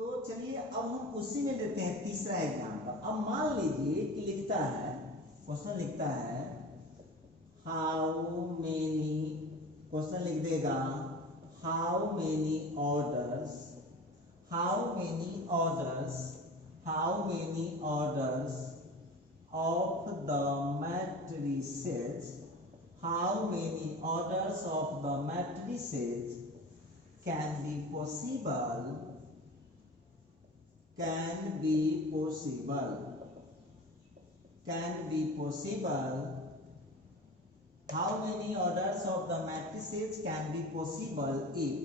तो चलिए अब हम उसी में लेते हैं तीसरा एग्जाम्पल। अब मान लीजिए कि लिखता है, क्वेश्चन लिखता है हाउ मेनी, क्वेश्चन लिख देगा how many orders, how many orders, how many orders of the matrices, how many orders of the matrices can be possible, can be possible, can be possible, how many orders of the matrices can be possible if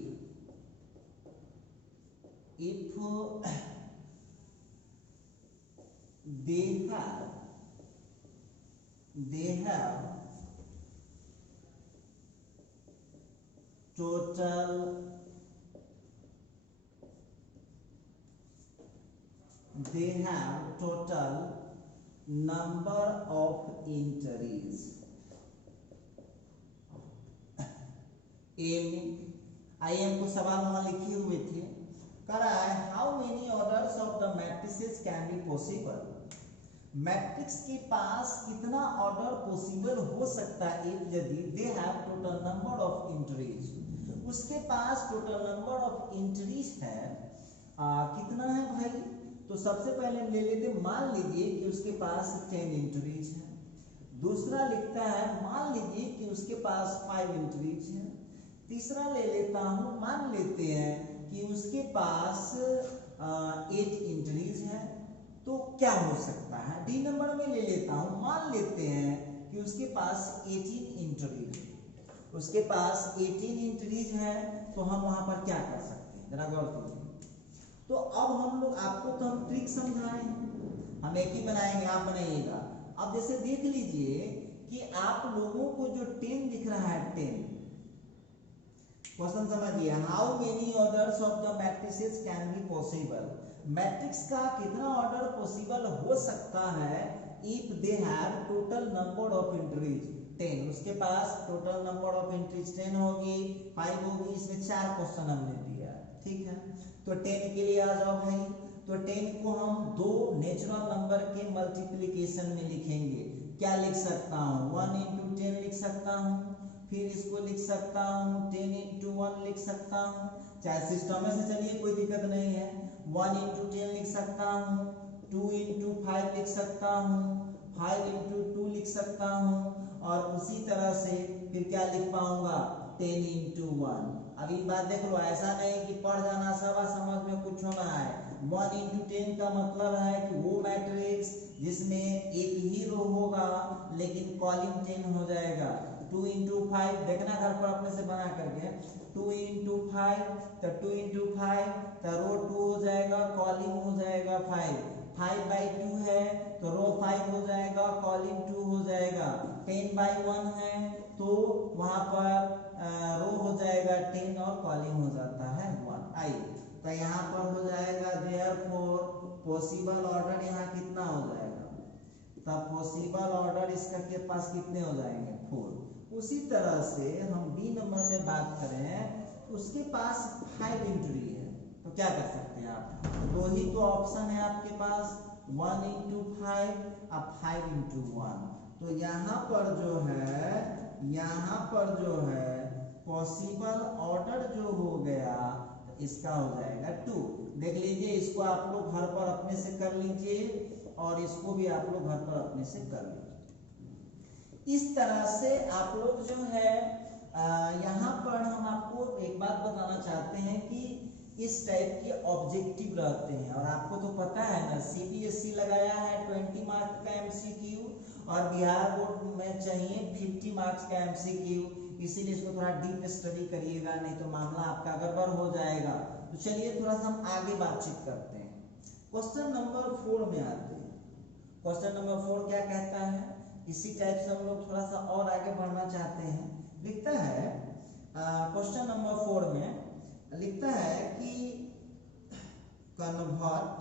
they have total number of entries। एम को सवाल वहां लिखे हुए थे, कह रहा है how many orders of the matrices can be possible, matrix के पास कितना ऑर्डर पॉसिबल हो सकता है यदि they have total number of entries, उसके पास टोटल नंबर ऑफ एंट्रीज है। कितना है भाई, तो सबसे पहले हम ले लेते, मान लीजिए कि उसके पास 10 एंट्रीज है। दूसरा लिखता है मान लीजिए कि उसके पास 5 एंट्रीज है। तीसरा ले लेता हूं, मान लेते हैं कि उसके पास 8 एंट्रीज है। तो क्या हो सकता है, डी नंबर में ले लेता हूं, मान लेते हैं कि उसके पास 18 एंट्रीज है, उसके पास 18 एंट्रीज है। तो हम वहां पर क्या कर सकते हैं, जरा गौर कीजिए। तो अब हम लोग, आपको तो हम ट्रिक समझाए, हम एक ही बनाएंगे, आप बनाइएगा। अब जैसे देख लीजिए कि आप लोगों को जो 10 दिख रहा है, 10 क्वेश्चन समझिए, how many orders of the matrices can be possible, matrix का कितना ऑर्डर पॉसिबल हो सकता है if they have total number of entries 10, उसके पास टोटल नंबर ऑफ एंट्रीज 10 होगी, 5 होगी, इसमें 4 क्वेश्चन हमने दिया, ठीक है। तो 10 के लिए आ जाओ भाई, तो 10 को हम दो नेचुरल नंबर के मल्टीप्लिकेशन में लिखेंगे। क्या लिख सकता हूँ, 1 into 10 लिख सकता हूँ, फिर इसको लिख सकता हूँ 10 into 1 लिख सकता हूँ, चाहे सिस्टम में से चलिए कोई दिक्कत नहीं है। 1 into 10 लिख सकता हूँ, 2 into 5 लिख सकता हूँ, 5 into 2 लिख सकता हूँ, और उसी तरह से फिर क्या लिख पाऊंगा 10 into 1। अब ये बात देख लो, ऐसा नहीं कि पढ़ जाना सब समझ में कुछ होना है। 1 into 10 का मतलब है कि वो मैट्रिक्स जिसमें एक ही रो होगा लेकिन कॉलम 10 हो जाएगा। 2 into 5 देखना घर पर अपने से बना करके, 2 into 5 तो 2 into 5 तो रो 2 हो जाएगा, कॉलम हो जाएगा 5, 5/2 है तो रो 5 हो जाएगा, कॉलम 2 हो जाएगा। 10/1 है तो वहां पर रो हो जाएगा 10 और कॉलम हो जाता है 1। आइए तो यहाँ पर हो जाएगा देयरफॉर पॉसिबल ऑर्डर यहाँ कितना हो जाएगा, तब पॉसिबल ऑर्डर इसका के पास कितने हो जाएंगे 4। उसी तरह से हम बी नंबर में बात करें, उसके पास 5 एंट्री है, तो क्या कर सकते हैं आप, दो ही तो ऑप्शन है आपके पास, 1 into 5 अब 5 into 1। तो यहाँ पर जो है पॉसिबल ऑर्डर जो हो गया इसका हो जाएगा 2। देख लीजिए, इसको आप लोग घर पर अपने से कर लीजिए और इसको भी आप लोग घर पर अपने से कर लीजिए। इस तरह से आप लोग जो है यहाँ पर हम आपको एक बात बताना चाहते हैं कि इस टाइप के ऑब्जेक्टिव रहते हैं, और आपको तो पता है ना सीबीएसई लगाया है 20 मार्क्स का एमसीक्यू और बिहार बोर्ड में चाहिए 50 मार्क्स का एमसीक्यू, इसीलिए इसको थोड़ा डीप स्टडी करिएगा, नहीं तो मामला आपका गड़बड़ हो जाएगा। तो चलिए थोड़ा सा हम आगे बातचीत करते हैं। क्वेश्चन नंबर 4 में आते हैं। क्वेश्चन नंबर 4 क्या कहता है, इसी टाइप से हम लोग थोड़ा सा और आगे बढ़ना चाहते हैं। लिखता है क्वेश्चन नंबर 4 में लिखता है कि convert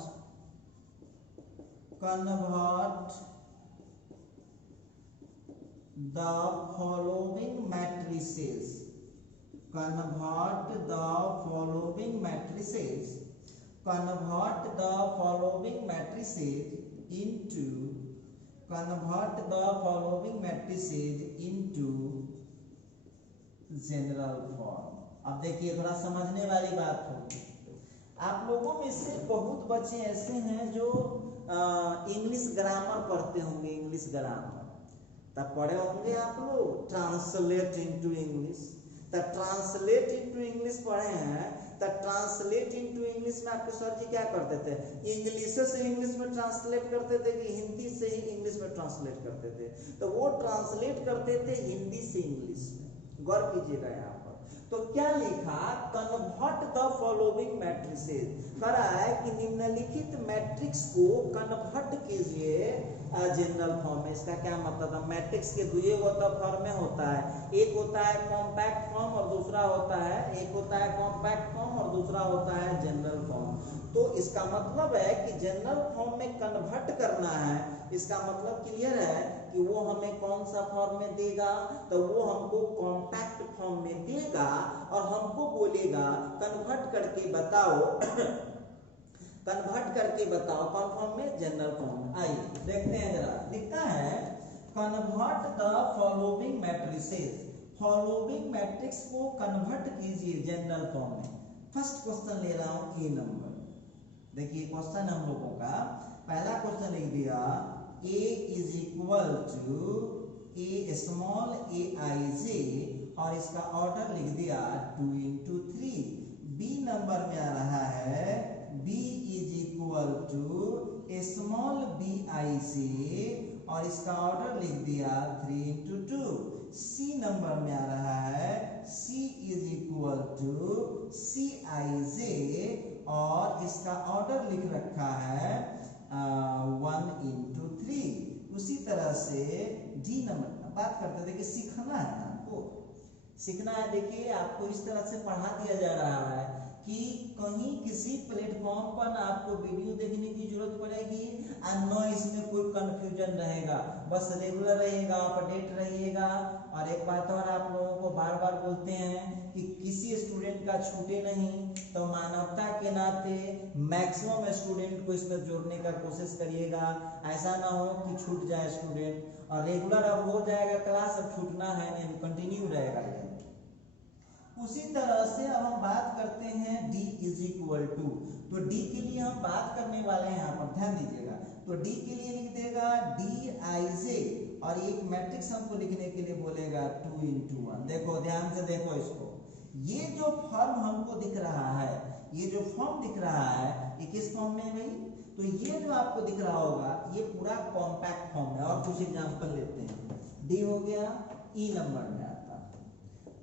the following matrices, convert the following matrices convert the following matrices into general form. अब देखिए थोड़ा समझने वाली बात होगी। आप लोगों में से बहुत बच्चे ऐसे हैं जो इंग्लिश ग्रामर पढ़ते होंगे, इंग्लिश ग्रामर तब पढ़े होंगे आप लोग ट्रांसलेट इनटू इंग्लिश। तब ट्रांसलेट इनटू इंग्लिश पढ़े हैं, तब ट्रांसलेट इनटू इंग्लिश में आपके सर जी क्या करते थे, इंग्लिश से इंग्लिश में ट्रांसलेट करते थे कि हिंदी से ही इंग्लिश में ट्रांसलेट करते थे? तो वो ट्रांसलेट करते थे हिंदी से इंग्लिश में। गौर कीजिएगा यहाँ पर। तो क्या लिखा, कन्वर्ट द फॉलोइंग मैट्रिसेस, कह रहा है कि निम्नलिखित मैट्रिक्स को कन्वर्ट कीजिए जनरल फॉर्म में। इसका क्या मतलब है, मैट्रिक्स के दुए फॉर्म में होता है, एक होता है कॉम्पैक्ट फॉर्म और दूसरा होता है, एक होता है कॉम्पैक्ट फॉर्म और दूसरा होता है जनरल फॉर्म। तो इसका मतलब है कि जनरल फॉर्म में कन्वर्ट करना है, इसका मतलब क्लियर है कि वो हमें कौन सा फॉर्म में देगा, तो वो हमको कॉम्पैक्ट फॉर्म में देगा और हमको बोलेगा कन्वर्ट करके बताओ कन्वर्ट करके बताओ कौन फॉर्म में, जनरल फॉर्म में। आइए देखते हैं जरा, लिखता है convert the following matrices, following matrix को कन्वर्ट कीजिए जनरल फॉर्म में। फर्स्ट क्वेश्चन ले रहा हूं ए नंबर। देखिए क्वेश्चन हम लोगों का पहला क्वेश्चन लिख दिया, a is equal to A small a i जे और इसका ऑर्डर लिख दिया 2 into 3। बी नंबर में आ रहा है b is equal to small b i जे और इसका ऑर्डर लिख दिया 3 into 2। सी नंबर में आ रहा है c is equal to C I जे और इसका ऑर्डर लिख रखा है 1 into 3। उसी तरह से डी नंबर बात करते, देखिए सीखना है आपको, सीखना है। देखिए आपको इस तरह से पढ़ा दिया जा रहा है कि कहीं किसी प्लेटफॉर्म पर ना आपको वीडियो देखने की जरूरत पड़ेगी और न इसमें कोई कंफ्यूजन रहेगा, बस रेगुलर रहेगा, अपडेट रहिएगा। और एक बात और आप लोगों को बार बार बोलते हैं कि किसी स्टूडेंट का छूटे नहीं, तो मानवता के नाते मैक्सिमम स्टूडेंट को इसमें जोड़ने का कोशिश करिएगा। ऐसा ना हो कि छूट जाए स्टूडेंट, और रेगुलर अब हो जाएगा क्लास, अब छूटना है नहीं, कंटिन्यू रहेगा। उसी तरह से अब हम बात करते हैं d इज इक्वल टू, तो d के लिए हम बात करने वाले हैं, यहाँ पर ध्यान दीजिएगा। तो d के लिए लिख देगा d आई जे और एक मैट्रिक्स हमको लिखने के लिए बोलेगा 2 into 1। देखो ध्यान से देखो इसको, ये जो फॉर्म हमको दिख रहा है, ये जो फॉर्म दिख रहा है, ये किस फॉर्म में है भाई, तो ये जो आपको दिख रहा होगा ये पूरा कॉम्पैक्ट फॉर्म है। और कुछ एग्जांपल लेते हैं, d हो गया, e नंबर में आता है,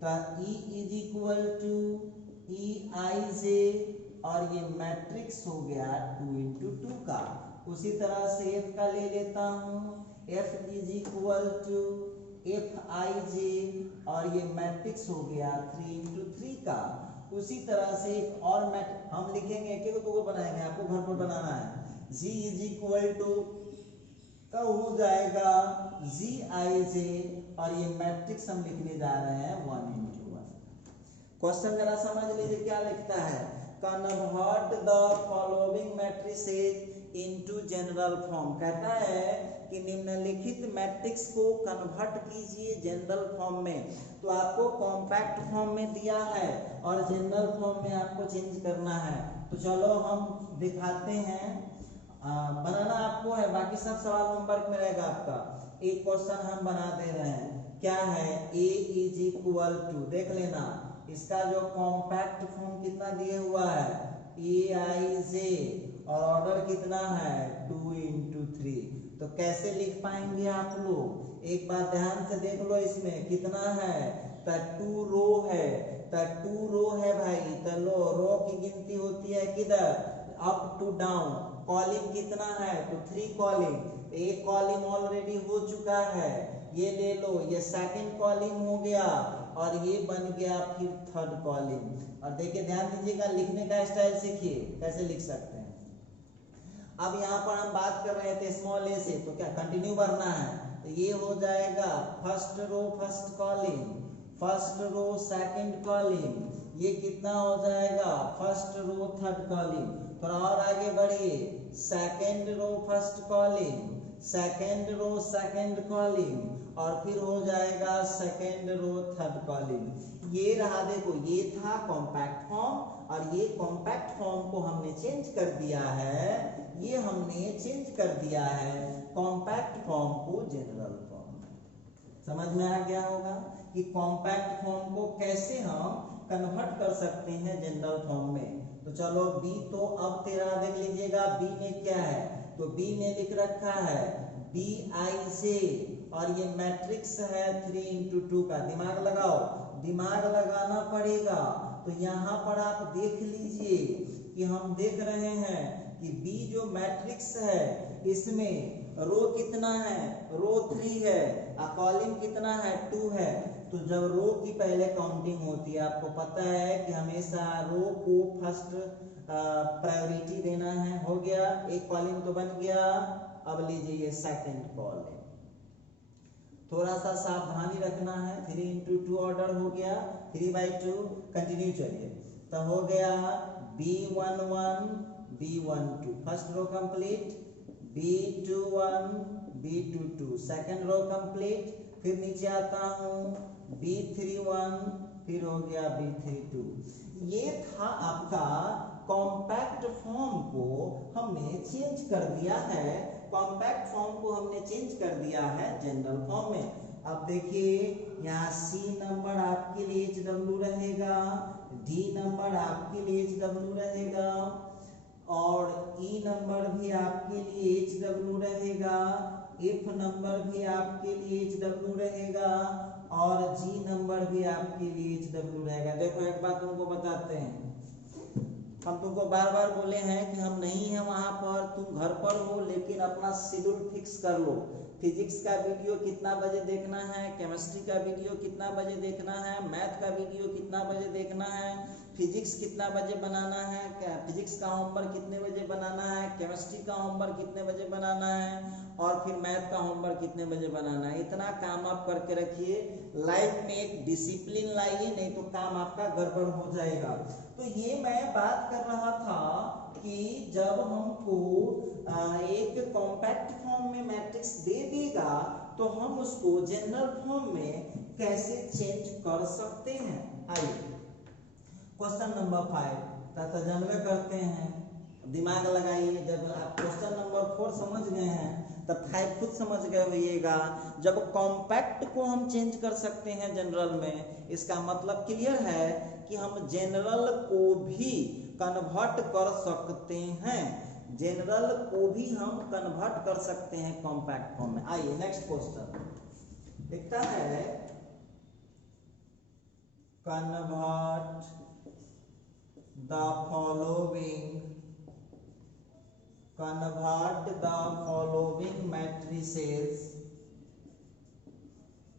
तो e is equal to e I जे और ये मैट्रिक्स हो गया 2 into 2 का। उसी तरह से f का ले लेता हूँ, f is equal to f I जे और ये मैट्रिक्स हो गया 3 into 3 का। उसी तरह से एक और मैट्रिक्स हम लिखेंगे, एक एक दो बनाएंगे, आपको घर पर बनाना है। g इज इक्वल टू तो हो जाएगा g आई जे और ये मैट्रिक्स हम लिखने जा रहे हैं 1 into 1। क्वेश्चन जरा समझ लीजिए क्या लिखता है, convert the following matrices into general form. कहता है कि निम्नलिखित मैट्रिक्स को कन्वर्ट कीजिए जनरल फॉर्म में। तो आपको कॉम्पैक्ट फॉर्म में दिया है और जनरल फॉर्म में आपको चेंज करना है। तो चलो हम दिखाते हैं, बनाना आपको है, बाकी सब सवाल होमवर्क में रहेगा आपका। एक क्वेश्चन हम बना दे रहे हैं, क्या है, a इज इक्वल टू, देख लेना इसका जो कॉम्पैक्ट फॉर्म कितना दिए हुआ है ए आई जे और ऑर्डर कितना है 2 into 3। तो कैसे लिख पाएंगे आप लोग, एक बार ध्यान से देख लो, इसमें कितना है, तो 2 रो है, तो 2 रो है भाई, तो रो की गिनती होती है किधर, अप टू डाउन। कॉलम कितना है, तो 3 कॉलम, एक कॉलम ऑलरेडी हो चुका है, ये ले लो, ये सेकंड कॉलम हो गया और ये बन गया फिर थर्ड कॉलम। और देखिए ध्यान दीजिएगा, लिखने का स्टाइल सीखिए कैसे लिख सकते हैं। अब यहाँ पर हम बात कर रहे थे स्मॉल ए से, तो क्या कंटिन्यू करना है, तो ये हो जाएगा first row first column, first row second column, ये कितना हो जाएगा फर्स्ट रो थर्ड कॉलम। थोड़ा और आगे बढ़िए, second row first column, second row second column, और फिर हो जाएगा सेकेंड रो थर्ड कॉलम। ये रहा, देखो ये था कॉम्पैक्ट फॉर्म, और ये कॉम्पैक्ट फॉर्म को हमने चेंज कर दिया है, ये हमने चेंज कर दिया है कॉम्पैक्ट फॉर्म को जनरल फॉर्म में। समझ में आ गया होगा कि कॉम्पैक्ट फॉर्म को कैसे हम कन्वर्ट कर सकते हैं जनरल फॉर्म में। तो चलो बी, तो अब तेरा देख लीजिएगा बी में क्या है, तो बी में लिख रखा है BIJ, और ये मैट्रिक्स है 3x2 का। दिमाग लगाओ, दिमाग लगाना पड़ेगा। तो यहाँ पर आप देख लीजिए कि हम देख रहे हैं कि बी जो मैट्रिक्स है इसमें रो कितना है, रो 3 है, और कॉलम कितना है, 2 है। तो जब रो की पहले काउंटिंग होती है, आपको पता है कि हमेशा रो को फर्स्ट प्रायोरिटी देना है। हो गया, एक कॉलम तो बन गया। अब लीजिए ये सेकंड कॉलम, थोड़ा सा सावधानी रखना है। 3x2 ऑर्डर हो गया, 3/2 कंटिन्यू चलिए। तो हो गया B11 B12 first row complete, B21 B22 second row complete. फिर नीचे आता हूँ B31, फिर हो गया B32। ये था आपका कॉम्पैक्ट फॉर्म को हमने चेंज कर दिया है, कॉम्पैक्ट फॉर्म को हमने चेंज कर दिया है जनरल फॉर्म में। अब देखिए यहाँ C नंबर आपके लिए HW रहेगा, D नंबर आपके लिए HW रहेगा, और E नंबर भी आपके लिए HW रहेगा, F नंबर भी आपके लिए HW रहेगा, और G नंबर भी आपके लिए HW रहेगा। देखो एक बात तुमको बताते हैं, हम तुमको बार बार बोले हैं कि हम नहीं है वहां पर, तुम घर पर हो, लेकिन अपना शेड्यूल फिक्स कर लो। फिजिक्स का वीडियो कितना बजे देखना है, केमिस्ट्री का वीडियो कितना बजे देखना है, मैथ का वीडियो कितना बजे देखना है, फिजिक्स कितना बजे बनाना है, फिजिक्स का होमवर्क कितने बजे बनाना है, केमिस्ट्री का होमवर्क कितने बजे बनाना है, और फिर मैथ का होमवर्क कितने बजे बनाना है। इतना काम आप करके रखिए, लाइफ में एक डिसिप्लिन लाइए, नहीं तो काम आपका गड़बड़ हो जाएगा। तो ये मैं बात कर रहा था कि जब हमको एक कॉम्पैक्ट फॉर्म में मैट्रिक्स दे देगा तो हम उसको जनरल फॉर्म में कैसे चेंज कर सकते हैं। आइए क्वेश्चन नंबर 5 तर्जमे करते हैं, दिमाग लगाइए। जब आप क्वेश्चन नंबर 4 समझ गए हैं तब 5 खुद समझ गए होइएगा। जब कॉम्पैक्ट को हम चेंज कर सकते हैं जनरल में, इसका मतलब क्लियर है कि हम जनरल को भी कन्वर्ट कर सकते हैं, जनरल को भी हम कन्वर्ट कर सकते हैं कॉम्पैक्ट फॉर्म में। आइए नेक्स्ट क्वेश्चन लिखता है, convert the following, convert the following matrices,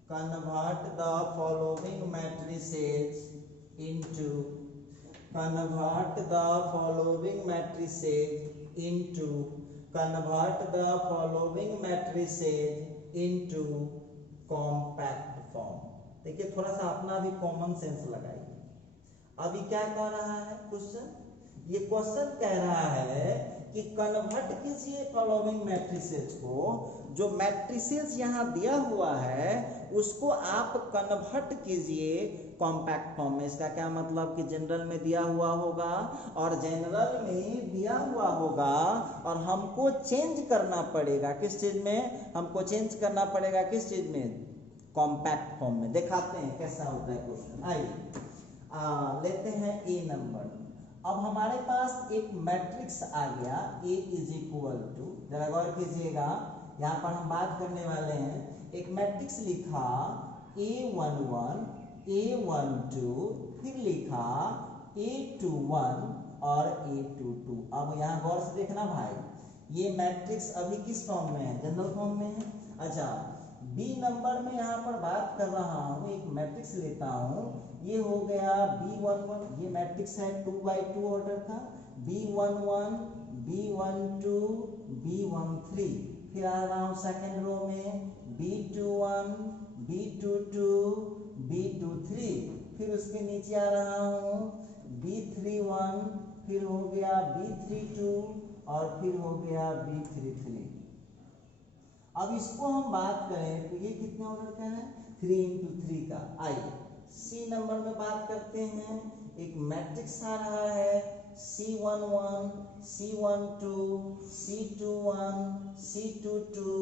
convert the following matrices into, convert the following matrices into, convert the following matrices into compact form। देखिए थोड़ा सा अपना भी कॉमन सेंस लगाइए। अभी क्या कह रहा है क्वेश्चन, ये क्वेश्चन कह रहा है कि कन्वर्ट कीजिए फॉलोइंग मैट्रिसेस को, जो मैट्रिसेस यहाँ दिया हुआ है उसको आप कन्वर्ट कीजिए कॉम्पैक्ट फॉर्म में। इसका क्या मतलब कि जनरल में दिया हुआ होगा और जनरल में दिया हुआ होगा और हमको चेंज करना पड़ेगा किस चीज में, हमको चेंज करना पड़ेगा किस चीज में, कॉम्पैक्ट फॉर्म में। दिखाते हैं कैसा होता है क्वेश्चन। आइए लेते हैं ए नंबर। अब हमारे पास एक मैट्रिक्स आ गया A इज इक्वल टू, जरा गौर कीजिएगा यहाँ पर हम बात करने वाले हैं, एक मैट्रिक्स लिखा A11 A12, फिर लिखा A21 और A22। अब यहाँ गौर से देखना भाई, ये मैट्रिक्स अभी किस फॉर्म में है, जनरल फॉर्म में है। अच्छा बी नंबर में यहाँ पर बात कर रहा हूँ, एक मैट्रिक्स लेता हूँ, ये हो गया B11, ये मैट्रिक्स है 2x2 ऑर्डर का, B11 B12 B13। फिर आ रहा हूँ सेकेंड रो में B21 B22 B23। फिर उसके नीचे आ रहा हूँ B31 फिर हो गया B32 और फिर हो गया B33। अब इसको हम बात करें तो ये कितने ऑर्डर का है, 3 into 3 का। आइए सी नंबर में बात करते हैं। एक मैट्रिक्स आ रहा है C11, C12, C21, C22,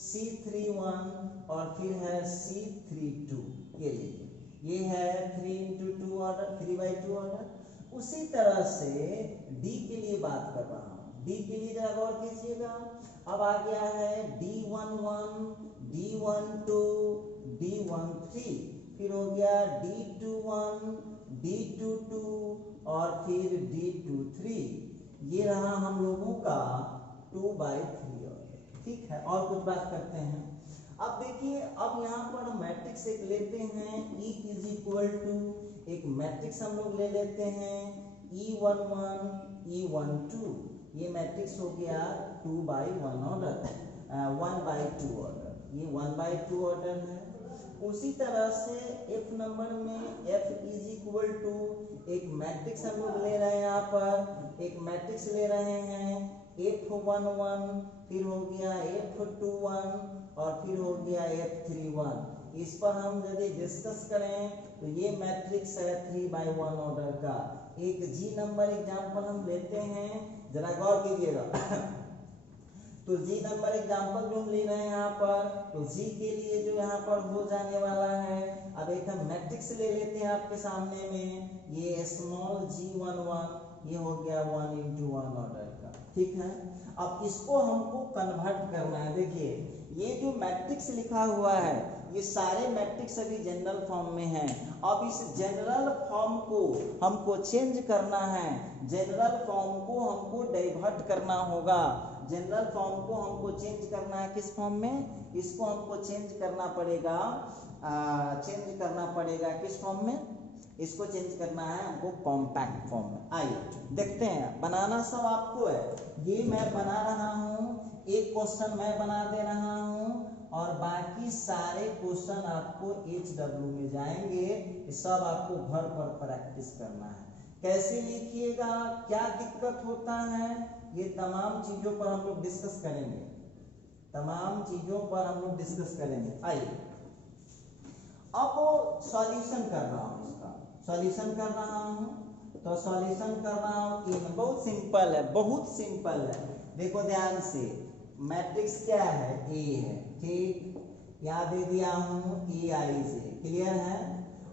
C31 और फिर है C32। ये लीजिए, ये है 3 into 2 ऑर्डर, 3/2 ऑर्डर। उसी तरह से डी के लिए बात कर रहा हूँ। डी के लिए जरा गौर कीजिएगा। अब आ गया है D11, D12, D13, फिर हो गया D21, D22 और फिर D23। ये रहा हम लोगों का 2/3 ऑर्डर। ठीक है, और कुछ बात करते हैं। अब देखिए, अब यहाँ पर मैट्रिक्स एक लेते हैं E इज इक्वल टू, एक मैट्रिक्स हम लोग ले लेते हैं E11, E12। ये मैट्रिक्स हो गया 2/1 ऑर्डर, 1/2 ऑर्डर, ये 1/2 ऑर्डर है। उसी तरह से F नंबर में F इज इक्वल टू, एक मैट्रिक्स हम लोग ले रहे हैं। यहाँ पर एक मैट्रिक्स ले रहे हैं F11, फिर हो गया F21 और फिर हो गया F31। इस पर हम यदि डिस्कस करें तो ये मैट्रिक्स है 3/1 ऑर्डर का। एक जी नंबर एग्जाम्पल हम लेते हैं, जरा गौर कीजिएगा। तो जी नंबर एग्जाम्पल जो हम ले रहे हैं यहाँ पर, तो जी के लिए जो यहाँ पर हो जाने वाला है, अब एक हम मैट्रिक्स ले लेते हैं आपके सामने में, ये स्मॉल G11, ये हो गया 1 into 1 ऑर्डर का। ठीक है, अब इसको हमको कन्वर्ट करना है। देखिए, ये जो मैट्रिक्स लिखा हुआ है, ये सारे मैट्रिक्स अभी जनरल फॉर्म में हैं। अब इस जनरल फॉर्म को हमको चेंज करना है, जनरल फॉर्म को हमको डाइवर्ट करना होगा। जनरल फॉर्म को हमको चेंज करना है किस फॉर्म में, इसको हमको चेंज करना पड़ेगा, किस फॉर्म में, इसको चेंज करना है हमको कॉम्पैक्ट फॉर्म में। आइए देखते हैं, बनाना सब आपको है। ये मैं बना रहा हूँ, एक क्वेश्चन मैं बना दे रहा हूँ और बाकी सारे क्वेश्चन आपको HW में जाएंगे। ये सब आपको घर पर प्रैक्टिस करना है। कैसे लिखिएगा, क्या दिक्कत होता है, ये तमाम चीजों पर हम लोग डिस्कस करेंगे, आइए अब सॉल्यूशन कर रहा हूँ, इसका सॉल्यूशन कर रहा हूँ। तो सॉल्यूशन कर रहा हूँ, बहुत सिंपल है। देखो ध्यान से, मैट्रिक्स क्या है, ए है। ठीक, यहाँ दे दिया हूँ EI से, क्लियर है।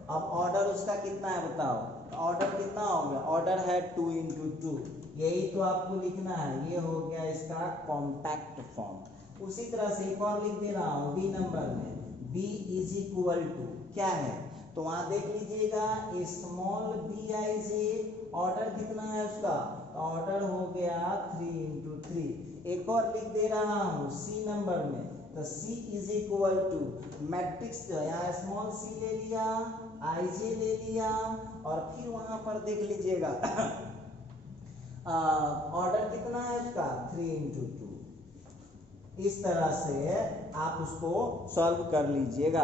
अब ऑर्डर उसका कितना है बताओ, ऑर्डर कितना हो गया, ऑर्डर है 2 into 2। यही तो आपको लिखना है, ये हो गया इसका कॉम्पैक्ट फॉर्म। उसी तरह से एक और लिख दे रहा हूँ B नंबर में, B इज इक्वल टू क्या है, तो वहां देख लीजिएगा स्मॉल Bij, ऑर्डर कितना है उसका, ऑर्डर हो गया 3 into 3। एक और लिख दे रहा हूँ C नंबर में, तो C is equal to matrix, यहाँ स्मॉल c ले लिया, Ij ले लिया और फिर वहां पर देख लीजिएगा ऑर्डर कितना है उसका 3 into 2। इस तरह से आप उसको सॉल्व कर लीजिएगा।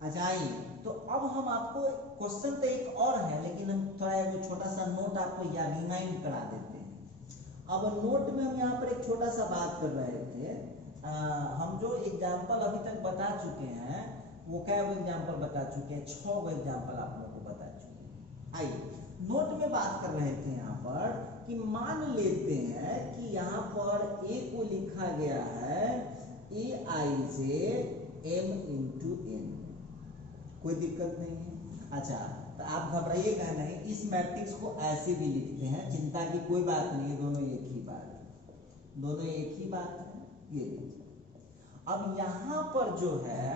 अच्छा आइए, तो अब हम आपको क्वेश्चन तो एक और है, लेकिन हम थोड़ा एक छोटा सा नोट आपको या रिमाइंड करा देते हैं। अब नोट में हम यहाँ पर एक छोटा सा बात कर रहे थे। हम जो एग्जाम्पल अभी तक बता चुके हैं, वो क्या एग्जाम्पल बता चुके हैं, 6 गो एग्जाम्पल आप लोगों को बता चुके हैं। आइए नोट में बात कर रहे थे यहाँ पर कि मान लेते हैं कि यहाँ पर A को लिखा गया है Aij m into n, कोई दिक्कत नहीं है। अच्छा, तो आप घबराइएगा नहीं, इस मैट्रिक्स को ऐसे भी लिखते हैं, चिंता की कोई बात नहीं है, दोनों एक ही बात है। ये लीजिए, अब यहाँ पर जो है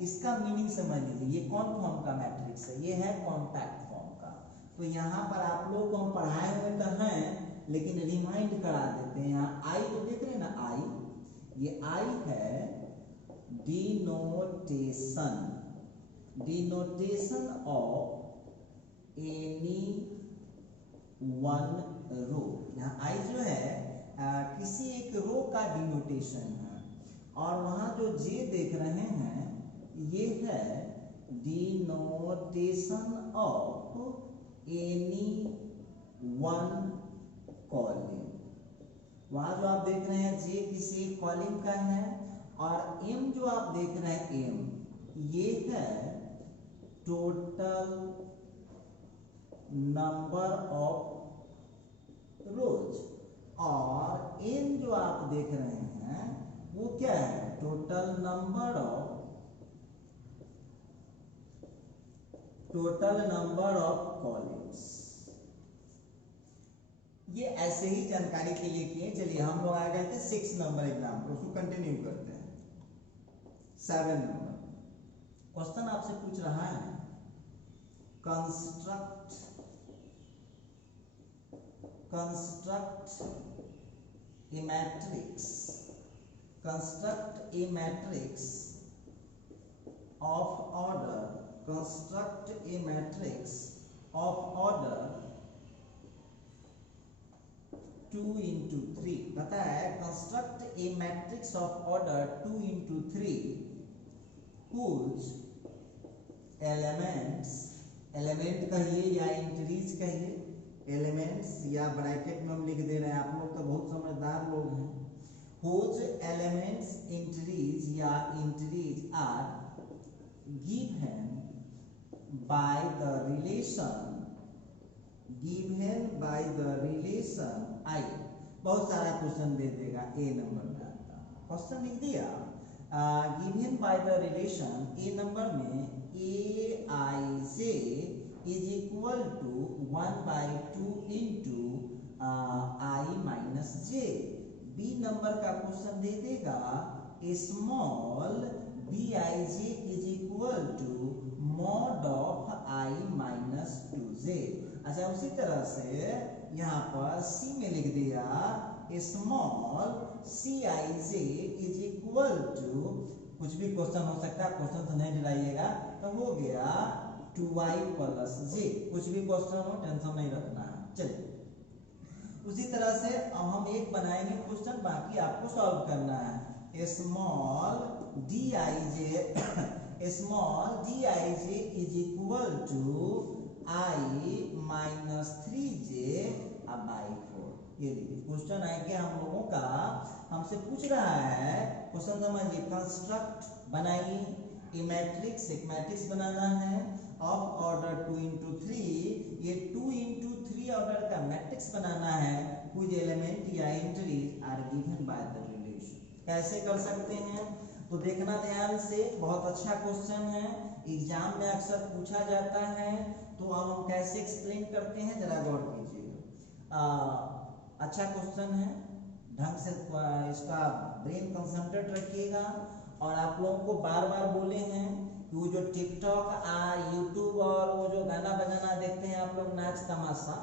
इसका मीनिंग समझ लीजिए, ये कौन फॉर्म का मैट्रिक्स है, ये है कॉम्पैक्ट फॉर्म का। तो यहाँ पर आप लोग को हम पढ़ाए हुए तो हैं, लेकिन रिमाइंड करा देते हैं। यहाँ आई तो देख रहे हैं ना, आई, ये आई है denotation of any one row. यहाँ आई जो है किसी एक रो का डिनोटेशन है, और वहां जो जे देख रहे हैं ये है denotation of any one column. वहां जो आप देख रहे हैं जे किसी कॉलम का है, और एम जो आप देख रहे हैं एम ये है टोटल नंबर ऑफ रोज, और एन जो आप देख रहे हैं वो क्या है टोटल नंबर ऑफ कॉलम्स। ये ऐसे ही जानकारी के लिए किए। चलिए हम लोग आ गए थे 6 नंबर एग्जाम्पल, उसको कंटिन्यू करते हैं। 7 नंबर क्वेश्चन आपसे पूछ रहा है construct a matrix of order 2 into 3। पता है construct A matrix of order 2 into 3 whose element कहिए या इंट्रीज कहिए, एलिमेंट्स या ब्रैकेट में हम लिख दे रहे हैं, आप लोग तो बहुत समझदार लोग हैं। whose elements इंट्रीज या entries are given by the relation I। बहुत सारा क्वेश्चन दे देगा, ए नंबर में आता क्वेश्चन लिख दिया given by the relation A number में a i J is equal to 1/2 into i minus j. B number का क्वेश्चन दे देगा small b i J is equal to mod of i minus 2j। अच्छा उसी तरह से यहाँ पर सी में लिख दिया small C I J is equal to, कुछ भी क्वेश्चन हो सकता है, क्वेश्चन से नहीं डराइएगा, तो हो गया 2y प्लस जे। कुछ भी क्वेश्चन हो टेंशन नहीं रखना है। चलिए उसी तरह से अब हम एक बनाएंगे क्वेश्चन, बाकी आपको सॉल्व करना है। Small D I J is equal to I minus 3j by 4। ये देखिए क्वेश्चन आएंगे हम लोगों का, हमसे पूछ रहा है क्वेश्चन समझिए कंस्ट्रक्ट बनाइए ए मैट्रिक्स, एक मैट्रिक्स बनाना है ऑफ ऑर्डर 2 into 3। ये 2 into 3 ऑर्डर का मैट्रिक्स बनाना है कुछ एलिमेंट या entries are given by the relation. कैसे कर सकते हैं तो देखना ध्यान से, बहुत अच्छा क्वेश्चन है, एग्जाम में अक्सर पूछा जाता है। तो अब हम कैसे एक्सप्लेन करते हैं जरा गौर कीजिएगा। अच्छा क्वेश्चन है, ढंग से इसका ब्रेन कंसंट्रेट रखिएगा। और आप लोगों को बार बार बोले हैं कि वो जो टिकटॉक यूट्यूब और वो जो गाना बजाना देखते हैं आप लोग नाच तमाशा,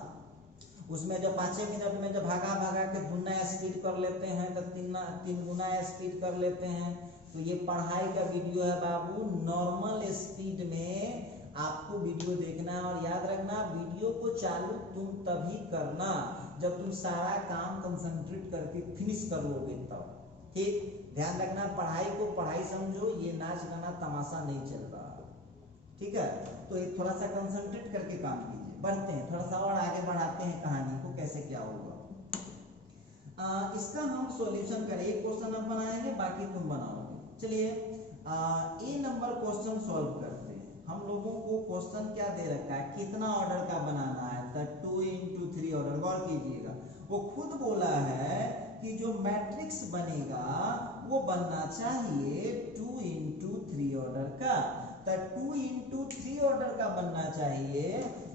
उसमें जो 5 मिनट में जो भागा के दुगना स्पीड कर लेते हैं तो 3 गुना स्पीड कर लेते हैं, तो ये पढ़ाई का वीडियो है बाबू। नॉर्मल स्पीड में आपको वीडियो देखना है, और याद रखना वीडियो को चालू तुम तभी करना जब तुम सारा काम कंसंट्रेट करके फिनिश करोगे तब। ठीक, ध्यान रखना, पढ़ाई को पढ़ाई समझो, ये नाच गाना तमाशा नहीं चल रहा। ठीक है, तो एक थोड़ा सा कंसंट्रेट करके काम कीजिए। बढ़ते हैं, थोड़ा सा और आगे बढ़ाते हैं कहानी को, कैसे क्या होगा। इसका हम सॉल्यूशन करें, एक क्वेश्चन हम बनाएंगे, बाकी तुम बनाओगे। चलिए ए नंबर क्वेश्चन सॉल्व करते हैं। हम लोगों को क्वेश्चन क्या दे रखा है, कितना ऑर्डर का बनाना है, तो 2 into 3 ऑर्डर। गौर कीजिएगा, वो खुद बोला है कि जो मैट्रिक्स बनेगा वो बनना चाहिए 2 into 3 ऑर्डर का। तो 2 into 3 ऑर्डर का बनना चाहिए,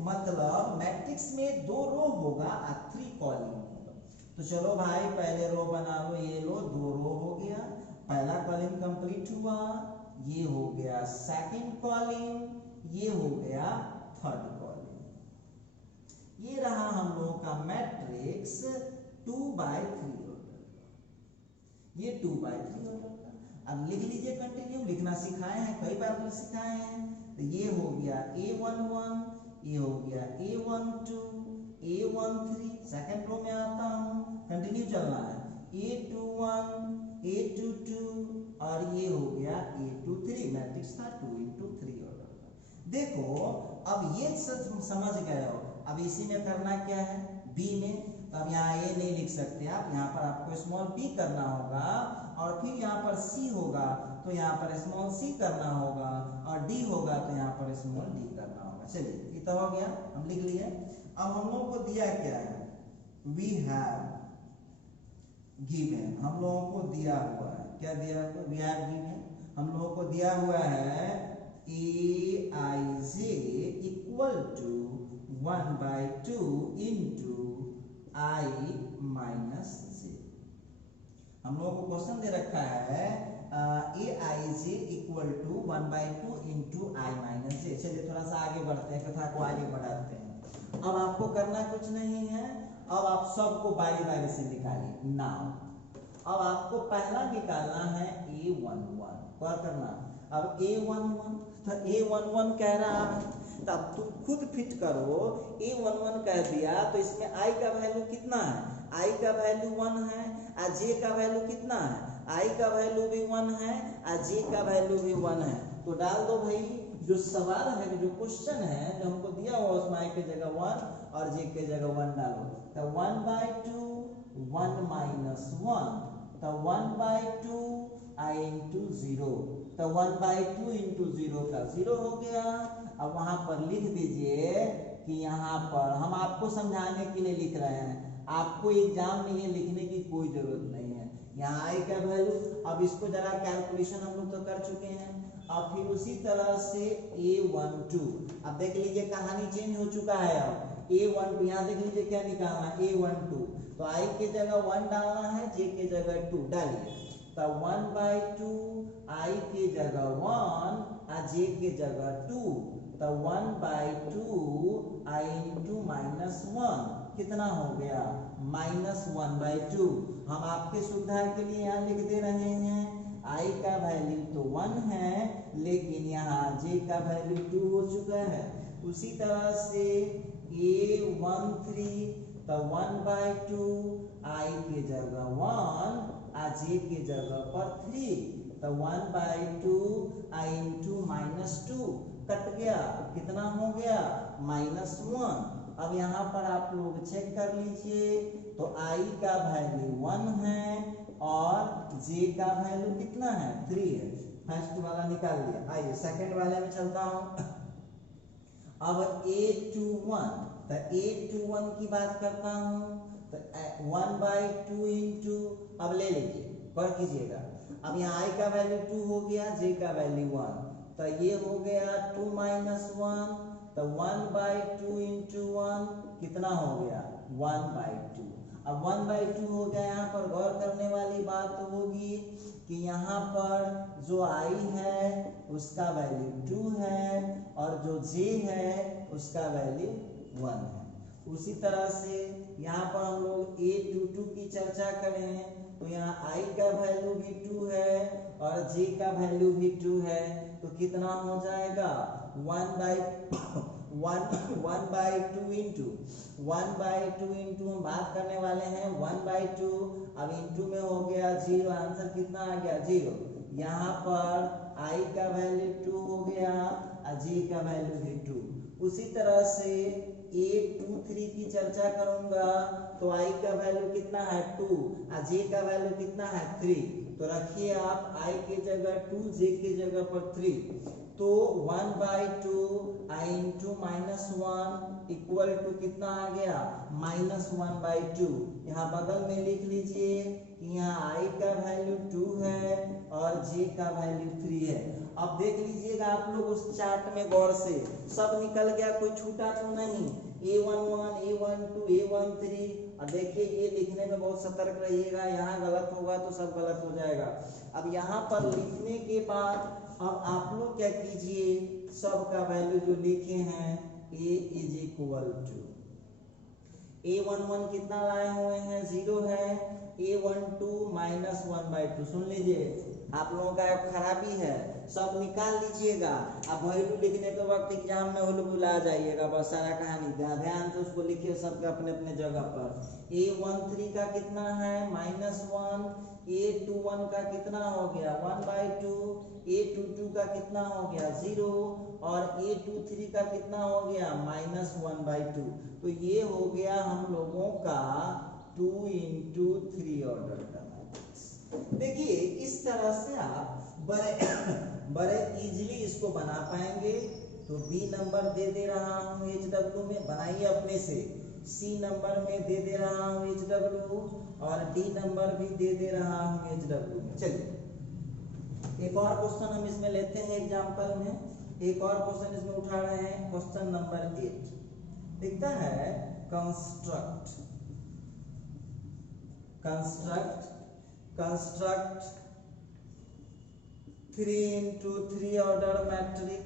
मतलब मैट्रिक्स में 2 रो होगा और 3 कॉलम होगा। तो चलो भाई पहले रो बना लो, ये लो 2 रो हो गया, पहला कॉलम कंप्लीट हुआ, ये हो गया सेकंड कॉलम, ये हो गया थर्ड कॉलम। ये रहा हम लोगों का मैट्रिक्स 2/3 ऑर्डर का, ये 2/3 ऑर्डर का। अब लिख लीजिए, कंटिन्यू लिखना सिखाए हैं, कई बार तो सिखाए हैं। तो ये हो गया A11, ये हो गया A12, A13। सेकंड रो में आता हूँ, कंटिन्यू चलना है, A21, A22 और ये हो गया A23। मैट्रिक्स था 2 into 3 ऑर्डर का। देखो अब ये समझ गए हो, अब इसी में करना क्या है बी में, तो अब यहाँ ए नहीं लिख सकते आप, यहाँ पर आपको स्मॉल बी करना होगा और फिर यहाँ पर सी होगा तो यहाँ पर स्मॉल सी करना होगा और डी होगा तो यहाँ पर स्मॉल डी करना होगा। चलिए ये तो हो गया, हम लिख लिए। अब हम लोगों को दिया क्या है, वी हैव गिवन, हम लोगों को दिया हुआ है, क्या दिया हुआ, वी हैव गिवन, हम लोगों को दिया हुआ है a i j equal to 1/2 into i minus j. हम लोगों को क्वेश्चन दे रखा है a i j equal to 1/2 into i minus j. चलिए थोड़ा सा आगे बढ़ते हैं, कथा को आगे बढ़ाते हैं। अब आपको करना कुछ नहीं है, अब आप सबको बारी बारी से निकालिए। नाउ अब आपको पहला निकालना है A11, क्या करना, अब A11 तो A11 कह रहा है, तब तुम खुद फिट करो, A11 कह दिया तो इसमें I का वैल्यू कितना है, I का वैल्यू 1 है और J का वैल्यू कितना है, I का वैल्यू भी 1 है और J का वैल्यू भी 1 है। तो डाल दो भाई, जो सवाल है, जो क्वेश्चन है जो हमको दिया हुआ उसमें I के जगह 1 और J के जगह 1 डालो, तो 1/2 1 माइनस 1, तो 1/2 I इंटू 0, तो 1/2 इंटू 0 का 0 हो गया। अब वहां पर लिख दीजिए कि यहाँ पर हम आपको समझाने के लिए लिख रहे हैं, आपको एग्जाम में ये लिखने की कोई जरूरत नहीं है। यहाँ आई का वैल्यू, अब इसको जरा कैलकुलेशन हम लोग तो कर चुके हैं। अब फिर उसी तरह से A12, अब देख लीजिए कहानी चेंज हो चुका है। अब A12 यहाँ देख लीजिए क्या निकालना है, A12 तो I के जगह 1 डालना है, J के जगह 2 डालिए, तो 1/2 I के जगह 1 और J के जगह 2, तो 1/2 I इंटू माइनस 1 कितना हो गया, -1/2। हम आपके सुविधा के लिए यहाँ लिख दे रहे हैं, I का वैल्यू तो 1 है लेकिन यहाँ J का वैल्यू 2 हो चुका है। उसी तरह से A13 तो 1/2 I के जगह 1 और J के जगह पर 3, तो 1/2 I इंटू -2 कट गया, कितना हो गया, -1। अब यहाँ पर आप लोग चेक कर लीजिए, तो I का वैल्यू 1 है और J का वैल्यू कितना है, 3 है। फर्स्ट वाला निकाल लिया। आइए सेकंड वाले में चलता हूँ। अब A21, तो A21 की बात करता हूँ, तो 1/2 इंटू, अब ले लीजिए पढ़ कीजिएगा। अब यहाँ I का वैल्यू 2 हो गया, J का वैल्यू 1, तो ये हो गया 2 माइनस 1, तो 1/2 इंटू 1 कितना हो गया, 1/2। अब 1/2 हो गया। यहाँ पर गौर करने वाली बात होगी कि यहाँ पर जो I है उसका वैल्यू 2 है और जो J है उसका वैल्यू 1 है। उसी तरह से यहाँ पर हम लोग A22 की चर्चा करें तो यहाँ I का वैल्यू भी 2 है और J का वैल्यू भी 2 है, तो कितना हो जाएगा, 1/2 इंटू हम बात करने वाले हैं 1/2, अब इंटू में हो गया 0, आंसर कितना आ गया, 0। यहाँ पर I का वैल्यू 2 हो गया और J का वैल्यू भी 2। उसी तरह से A23 की चर्चा करूंगा तो I का वैल्यू कितना है, 2 और J का वैल्यू कितना है, 3। तो रखिए आप I के जगह 2, J के जगह पर 3, तो 1/2 I इंटू -1 इक्वल टू कितना आ गया, -1/2। यहाँ बगल में लिख लीजिए कि यहाँ I का वैल्यू 2 है और J का वैल्यू 3 है। अब देख लीजिएगा आप लोग उस चार्ट में गौर से, सब निकल गया, कोई छूटा तो नहीं, A11, A12, A13। और देखिए ये लिखने में बहुत सतर्क रहिएगा, यहाँ गलत होगा तो सब गलत हो जाएगा। अब यहाँ पर लिखने के बाद अब आप लोग क्या कीजिए, सब का वैल्यू जो लिखे हैं A is equal to A11 कितना लाए हुए हैं, 0 है, A12 माइनस 1/2। सुन लीजिए, आप लोगों का एक खराबी है, सब निकाल लीजिएगा। आप वैल्यू लिखने के वक्त एग्जाम में वैल्यू भुला जाइएगा, बस सारा कहानी ध्यान से उसको लिखिए सबके अपने अपने जगह पर। A13 का कितना है -1, A21 का कितना हो गया 1/2, A22 का कितना हो गया 0 और A23 का कितना हो गया -1/2। तो ये हो गया हम लोगों का 2 into 3 ऑर्डर का मैट्रिक्स। देखिए इस तरह से आप बड़े इजीली इसको बना पाएंगे। तो B नंबर दे रहा हूँ HW में, बनाइए अपने से। C नंबर में दे रहा हूँ HW और D नंबर भी दे रहा हूँ HW में। चलिए एक और क्वेश्चन हम इसमें लेते हैं एग्जाम्पल में। एक और क्वेश्चन इसमें उठा रहे हैं, क्वेश्चन नंबर 8। दिखता है construct 3 into 3 order matrix,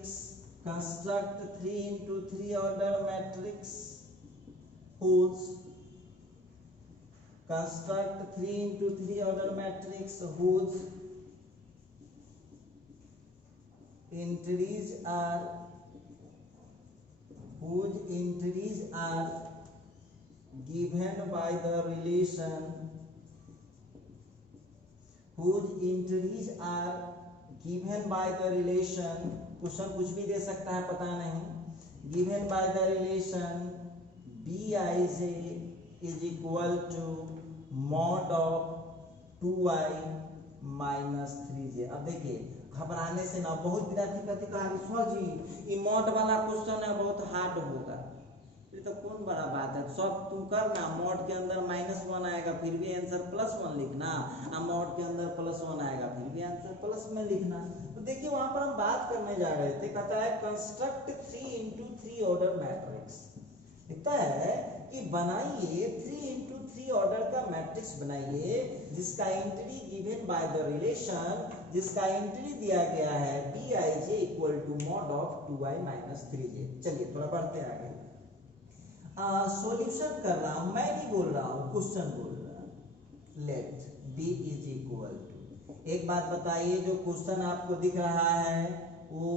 construct 3 into 3 order matrix whose entries are given by the relation question कुछ भी दे सकता है पता नहीं। Given by the relation Bij is equal to mod of 2i minus 3j। अब देखिए घबराने से ना, बहुत विद्यार्थी कहते सर जी ये मॉड वाला क्वेश्चन है बहुत हार्ड होगा। ये तो कौन बड़ा बात है, सब तुम करना। मॉड के अंदर -1 आएगा फिर भी आंसर +1 लिखना, और मॉड के अंदर +1 आएगा फिर भी आंसर प्लस में लिखना। तो देखिए वहां पर हम बात करने जा रहे थे, कहता है कंस्ट्रक्ट 3 into 3 ऑर्डर मैट्रिक्स। लिखता है कि बनाइए 3 into 3 ऑर्डर का मैट्रिक्स बनाइए जिसका entry given by the relation, जिसका एंट्री दिया गया है Bij equal to mod of 2i minus 3j। चलिए थोड़ा बढ़ते आगे। सॉल्यूशन कर रहा हूं, मैं नहीं बोल रहा हूं, क्वेश्चन बोल रहा हूं। Let b is equal to, एक बात बताइए जो क्वेश्चन आपको दिख रहा है वो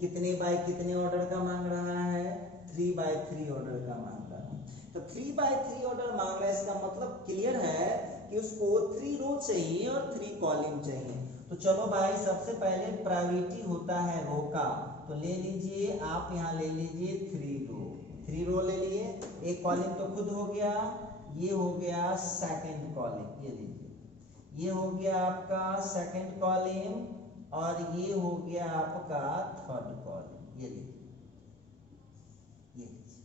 कितने बाय कितने ऑर्डर का मांग रहा है 3/3 ऑर्डर का मांग रहा है। तो 3/3 ऑर्डर मांग रहा है, इसका मतलब क्लियर है कि उसको 3 रो चाहिए और 3 कॉलम चाहिए। तो चलो भाई सबसे पहले प्रायोरिटी होता है रो का, तो ले लीजिए आप यहाँ ले लीजिए 3 रो ले लिए। एक कॉलम तो खुद हो गया, ये हो गया सेकंड कॉलम, ये लीजिए, ये हो गया आपका सेकंड कॉलम और ये हो गया आपका थर्ड कॉलम, ये लीजिए, ये लीजिए।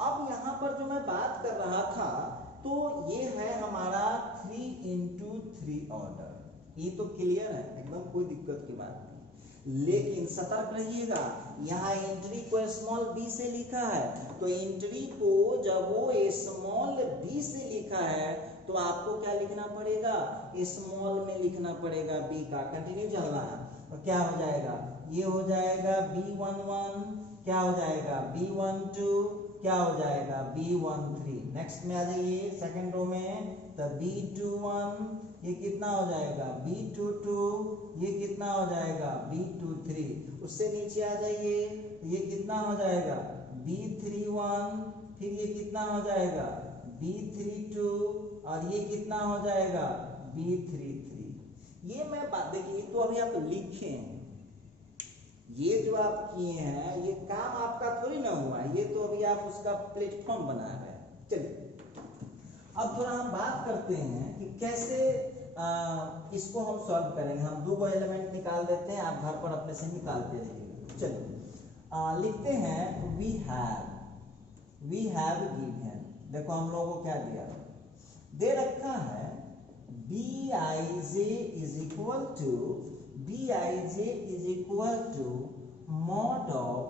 अब यहाँ पर जो मैं बात कर रहा था तो ये है हमारा 3 into 3 ऑर्डर। ये तो क्लियर है एकदम, कोई दिक्कत की बात नहीं। लेकिन सतर्क रहिएगा, यहाँ एंट्री को स्मॉल b से लिखा है, तो एंट्री को जब वो स्मॉल b से लिखा है तो आपको क्या लिखना पड़ेगा, स्मॉल में लिखना पड़ेगा b का। कंटिन्यू चलना है और क्या हो जाएगा, ये हो जाएगा B11, क्या हो जाएगा B12, क्या हो जाएगा B13। नेक्स्ट में आ जाइए सेकंड रो में, तो B21 ये कितना हो जाएगा B22, ये कितना हो जाएगा B23। उससे नीचे आ जाइए, ये कितना हो जाएगा B31, फिर ये कितना हो जाएगा B32 और ये कितना हो जाएगा B33। ये मैं बात देखिए, तो अभी आप लिखे हैं, ये जो आप किए हैं ये काम आपका थोड़ी ना हुआ, ये तो अभी आप उसका प्लेटफॉर्म बना रहे हैं। चलिए अब थोड़ा हम बात करते हैं कि कैसे इसको हम सॉल्व करेंगे। हम 2 एलिमेंट निकाल देते हैं, आप घर पर अपने से निकालते रहिएगा। चलिए लिखते हैं वी हैव गिवन। देखो हम लोगों को क्या दिया, दे रखा है Bij is equal to mod of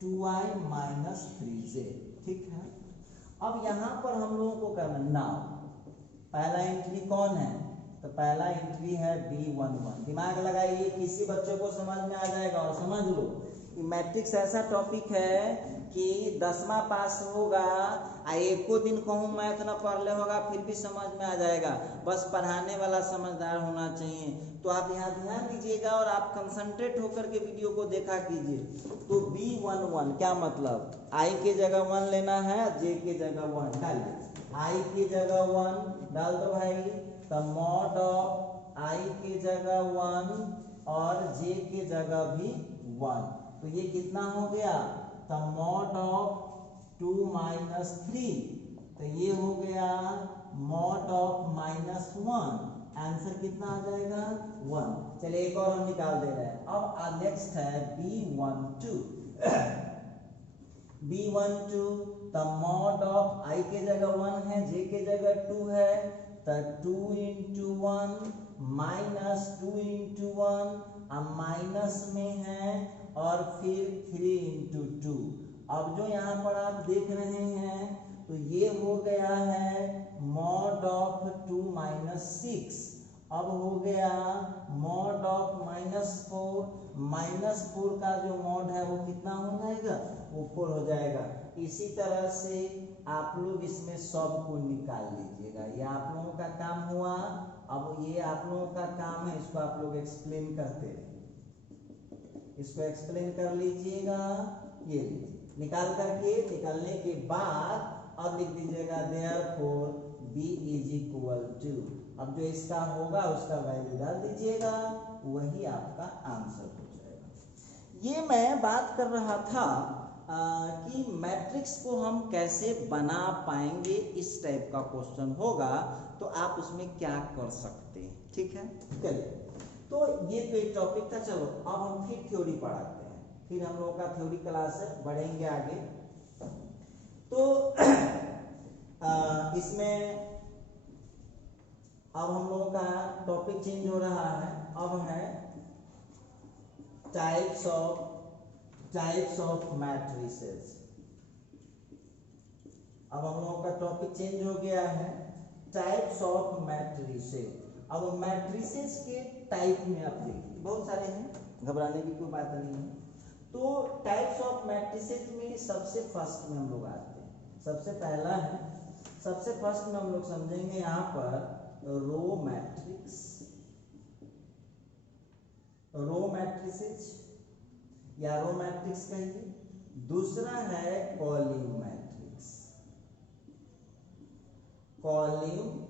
2i minus 3j। ठीक है, अब यहां पर हम लोगों को करना, नाउ पहला एंट्री कौन है, तो पहला एंट्री है B11। दिमाग लगाइए, किसी बच्चे को समझ में आ जाएगा। और समझ लो कि मैट्रिक्स ऐसा टॉपिक है कि 10वां पास होगा आ एको दिन कहूँ मैथ न पढ़ ले होगा फिर भी समझ में आ जाएगा, बस पढ़ाने वाला समझदार होना चाहिए। तो आप यहाँ ध्यान दीजिएगा और आप कंसंट्रेट होकर के वीडियो को देखा कीजिए। तो B11 क्या मतलब, आई के जगह 1 लेना है, जे के जगह 1 डालिए, आई की जगह 1 डाल दो भाई, तो मॉड ऑफ आई की जगह 1 और जे की जगह भी 1, तो ये कितना हो गया, तो मॉड ऑफ 2 माइनस 3, तो ये हो गया मॉड ऑफ -1, आंसर कितना आ जाएगा 1। चलिए एक और हम निकाल दे रहे हैं। अब नेक्स्ट है B12 तो मॉड ऑफ आई के जगह 1 है, जे के जगह 2 है, तो 2 into 1 माइनस 2 into 1, अब माइनस में है और फिर 3 into 2। अब जो यहाँ पर आप देख रहे हैं तो ये हो गया है मॉड ऑफ 2 माइनस 6, अब हो गया मॉड ऑफ -4 का जो मॉड है वो कितना हो जाएगा, वो 4 हो जाएगा। इसी तरह से आप लोग इसमें सब को निकाल लीजिएगा, ये आप लोगों का काम हुआ। अब ये आप लोगों का काम है, इसको आप लोग एक्सप्लेन करते रहिए, इसको एक्सप्लेन कर लीजिएगा। ये निकाल करके, निकालने के बाद अब लिख दीजिएगा therefore B is equal to, अब जो इसका होगा उसका वैल्यू डाल दीजिएगा, वही आपका आंसर हो जाएगा। ये मैं बात कर रहा था कि मैट्रिक्स को हम कैसे बना पाएंगे, इस टाइप का क्वेश्चन होगा तो आप उसमें क्या कर सकते हैं, ठीक है। चलिए, तो ये तो एक टॉपिक था। चलो अब हम फिर थ्योरी पढ़ाते हैं, फिर हम लोगों का थ्योरी क्लास है, बढ़ेंगे आगे। तो इसमें अब हम लोगों का टॉपिक चेंज हो रहा है, अब है टाइप्स ऑफ मैट्रिसेस। अब हम लोगों का टॉपिक चेंज हो गया है, टाइप्स ऑफ मैट्रिसेस। अब मैट्रिसेस के टाइप में आप देखिए बहुत सारे हैं, घबराने की कोई बात नहीं है। तो टाइप्स ऑफ मैट्रिसेस में सबसे फर्स्ट में हम लोग आते हैं, सबसे पहला है, सबसे फर्स्ट में हम लोग समझेंगे यहाँ पर रो मैट्रिक्स, रो मैट्रिसेस या रो मैट्रिक्स कहिए। दूसरा है कॉलम मैट्रिक्स, कॉलम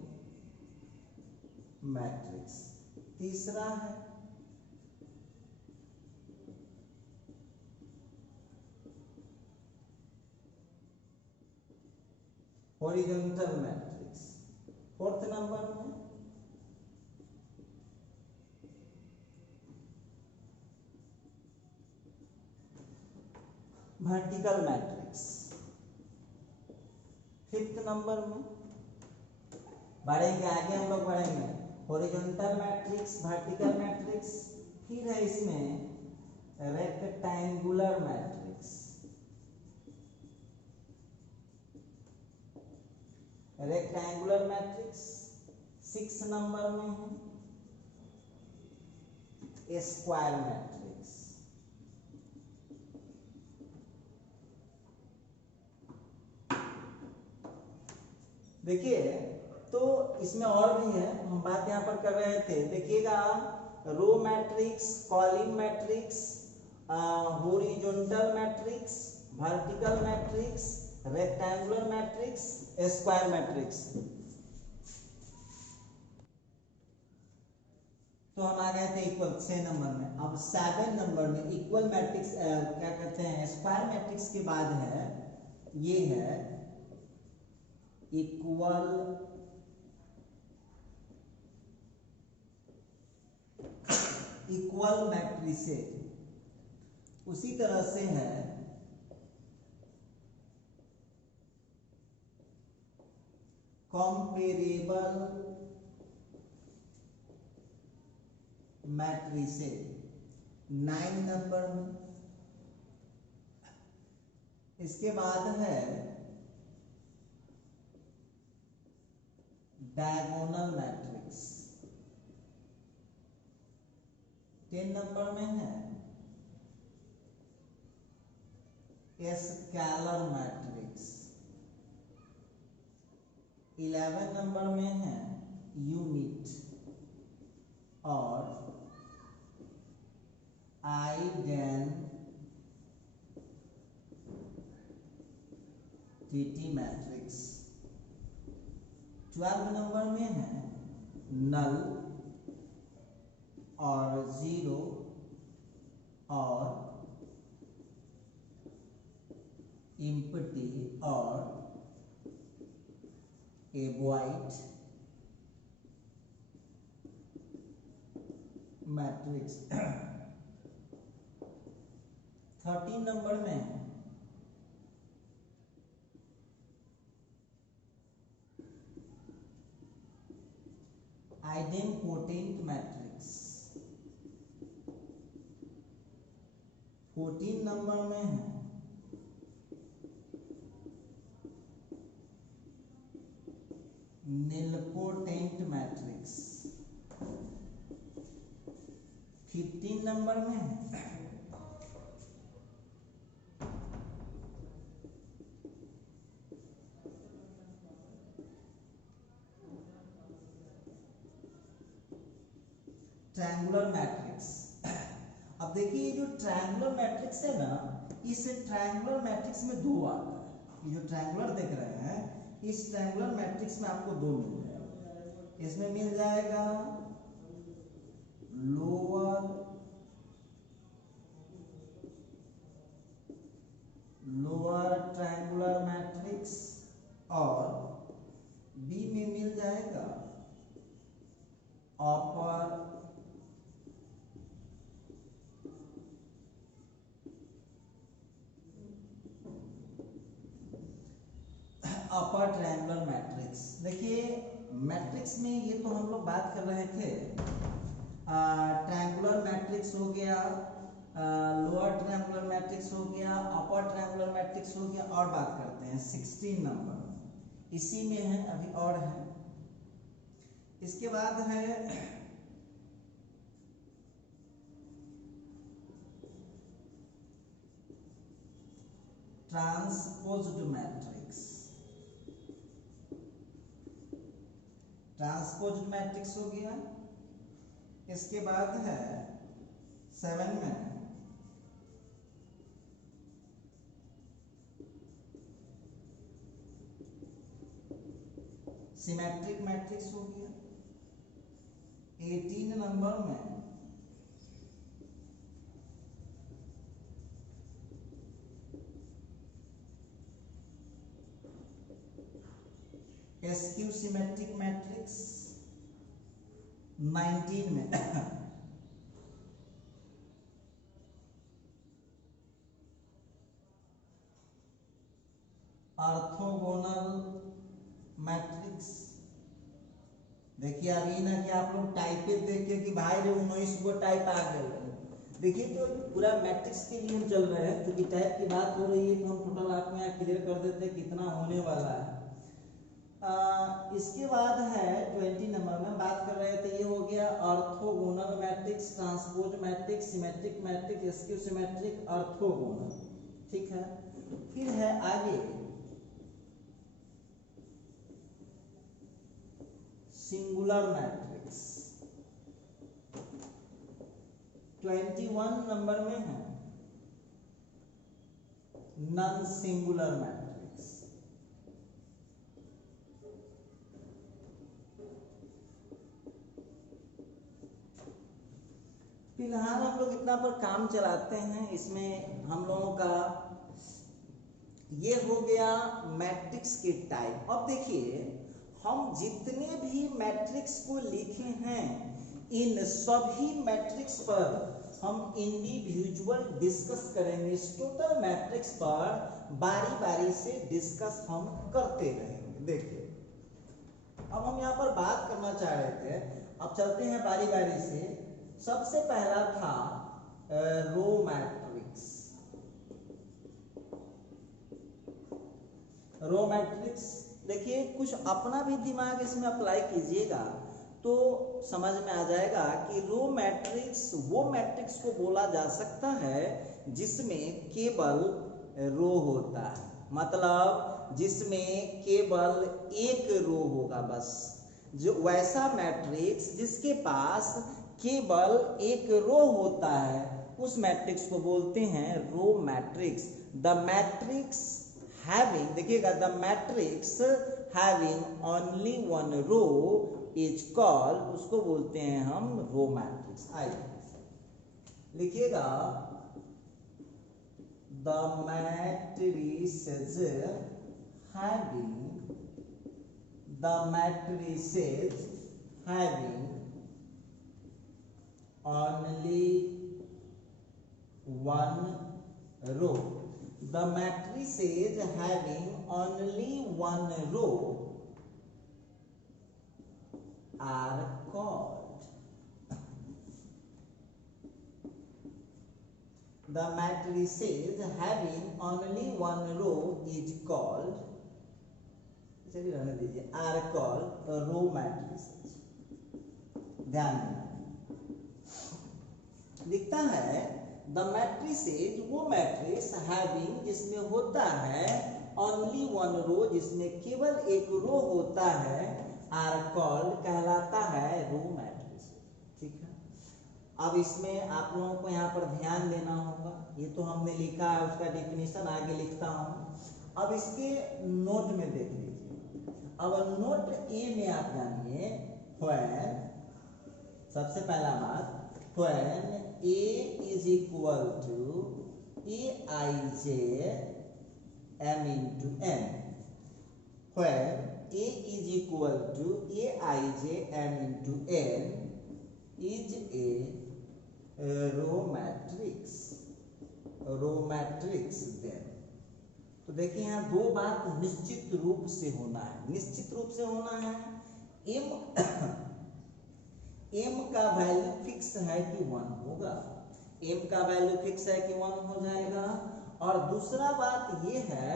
मैट्रिक्स। तीसरा है हॉरिजॉन्टल मैट्रिक्स। फोर्थ नंबर में वर्टिकल मैट्रिक्स। फिफ्थ नंबर में बढ़ेंगे आगे, हम लोग बढ़ेंगे हॉरिजॉन्टल मैट्रिक्स, वर्टिकल मैट्रिक्स। फिर है इसमें rectangular matrix, rectangular matrix. 6 number में है स्क्वायर मैट्रिक्स। देखिए, तो इसमें और भी है, हम बात यहाँ पर कर रहे थे, देखिएगा row matrix, column matrix, horizontal matrix, vertical matrix, rectangular matrix, square matrix. तो हम आ गए थे इक्वल 6 नंबर में। अब 7 नंबर में इक्वल मैट्रिक्स क्या करते हैं, स्क्वायर मैट्रिक्स के बाद है, ये है इक्वल मैट्रिसेस। उसी तरह से है कंपेरेबल मैट्रिसेस 9 नंबर में। इसके बाद है डायगोनल मैट्रिक्स 10 नंबर में है स्केलर मैट्रिक्स। 11 नंबर में है यूनिट और आइडेंटिटी मैट्रिक्स। 12 नंबर में है नल और जीरो और एम्प्टी और ए वॉइड मैट्रिक्स। 13 नंबर में आइडेंपोटेंट मैट्रिक्स। 14 नंबर में है निलपोटेंट मैट्रिक्स। 15 नंबर में है ट्रायंगुलर मैट्रिक्स। अब देखिए ये जो ट्रायंगुलर मैट्रिक्स है ना, इस ट्रायंगुलर मैट्रिक्स में दो आता है। ये जो ट्रायंगुलर देख रहे हैं, इस ट्रायंगुलर मैट्रिक्स में आपको दो मिल जाएगा। इसमें मिल जाएगा लोअर ट्रायंगुलर मैट्रिक्स और बी में मिल जाएगा अपर ट्रायंगुलर मैट्रिक्स। देखिए मैट्रिक्स में ये तो हम लोग बात कर रहे थे, ट्रायंगुलर मैट्रिक्स हो गया, लोअर ट्रायंगुलर मैट्रिक्स हो गया, अपर ट्रायंगुलर मैट्रिक्स हो गया, और बात करते हैं 16 नंबर, इसी में है अभी और है। इसके बाद है ट्रांसपोज्ड मैट्रिक्स। ट्रांसपोज्ड मैट्रिक्स हो गया। इसके बाद है 7 में सिमेट्रिक मैट्रिक्स हो गया। 18 नंबर में एसक्यू सिमेट्रिक मैट्रिक्स। 19 में ऑर्थोगोनल मैट्रिक्स। देखिए अभी ना कि आप लोग टाइप देख के कि भाई रे 19 गो टाइप आ गए। देखिए तो पूरा मैट्रिक्स के लिए हम चल रहे हैं, क्योंकि टाइप की बात हो रही है तो हम टोटल आपको यहाँ क्लियर कर देते हैं कितना होने वाला है। इसके बाद है 20 नंबर में बात कर रहे थे, ये हो गया orthogonal matrix, transpose matrix, symmetric matrix, SQ symmetric, orthogonal. ठीक है, फिर है आगे सिंगुलर मैट्रिक्स। 21 नंबर में है नॉन सिंगुलर मैट्रिक्स। फिलहाल हम लोग इतना पर काम चलाते हैं। इसमें हम लोगों का ये हो गया मैट्रिक्स के टाइप। अब देखिए हम जितने भी मैट्रिक्स को लिखे हैं, इन सभी मैट्रिक्स पर हम इंडिविजुअल डिस्कस करेंगे। इस टोटल मैट्रिक्स पर बारी बारी से डिस्कस हम करते रहेंगे। देखिए अब हम यहाँ पर बात करना चाह रहे थे, अब चलते हैं बारी बारी से। सबसे पहला था रो मैट्रिक्स। रो मैट्रिक्स देखिए कुछ अपना भी दिमाग इसमें अप्लाई कीजिएगा तो समझ में आ जाएगा कि रो मैट्रिक्स वो मैट्रिक्स को बोला जा सकता है जिसमें केवल रो होता है, मतलब जिसमें केवल एक रो होगा बस। जो वैसा मैट्रिक्स जिसके पास केवल एक रो होता है उस मैट्रिक्स को बोलते हैं row matrix. The matrix having, देखिएगा, the matrix having only one row is called, उसको बोलते हैं हम रो मैट्रिक्स। आइए लिखिएगा, the matrices having, the matrices having only one row, the matrices having only one row are called, the matrices having only one row is called, चलिए रहने दीजिए, are called row matrices. ध्यान देना, लिखता है the matrices, वो matrix having, जिसमें होता है ओनली वन रो, जिसमें केवल एक रो होता है, आर कॉल्ड, कहलाता है रो मैट्रिसेस। ठीक है, अब इसमें आप लोगों को यहाँ पर ध्यान देना होगा, ये तो हमने लिखा है, उसका डेफिनेशन आगे लिखता हूं। अब इसके नोट में देख लीजिए। अब नोट ए में आप जानिए, when, सबसे पहला बात, when a is equal to aij m into n, when a is equal to aij m into n is a row matrix, row matrix. Then तो देखिए यहाँ दो बात निश्चित रूप से होना है, निश्चित रूप से होना है, m का वैल्यू फिक्स है कि 1 होगा, m का वैल्यू फिक्स है कि 1 हो जाएगा। और दूसरा बात ये है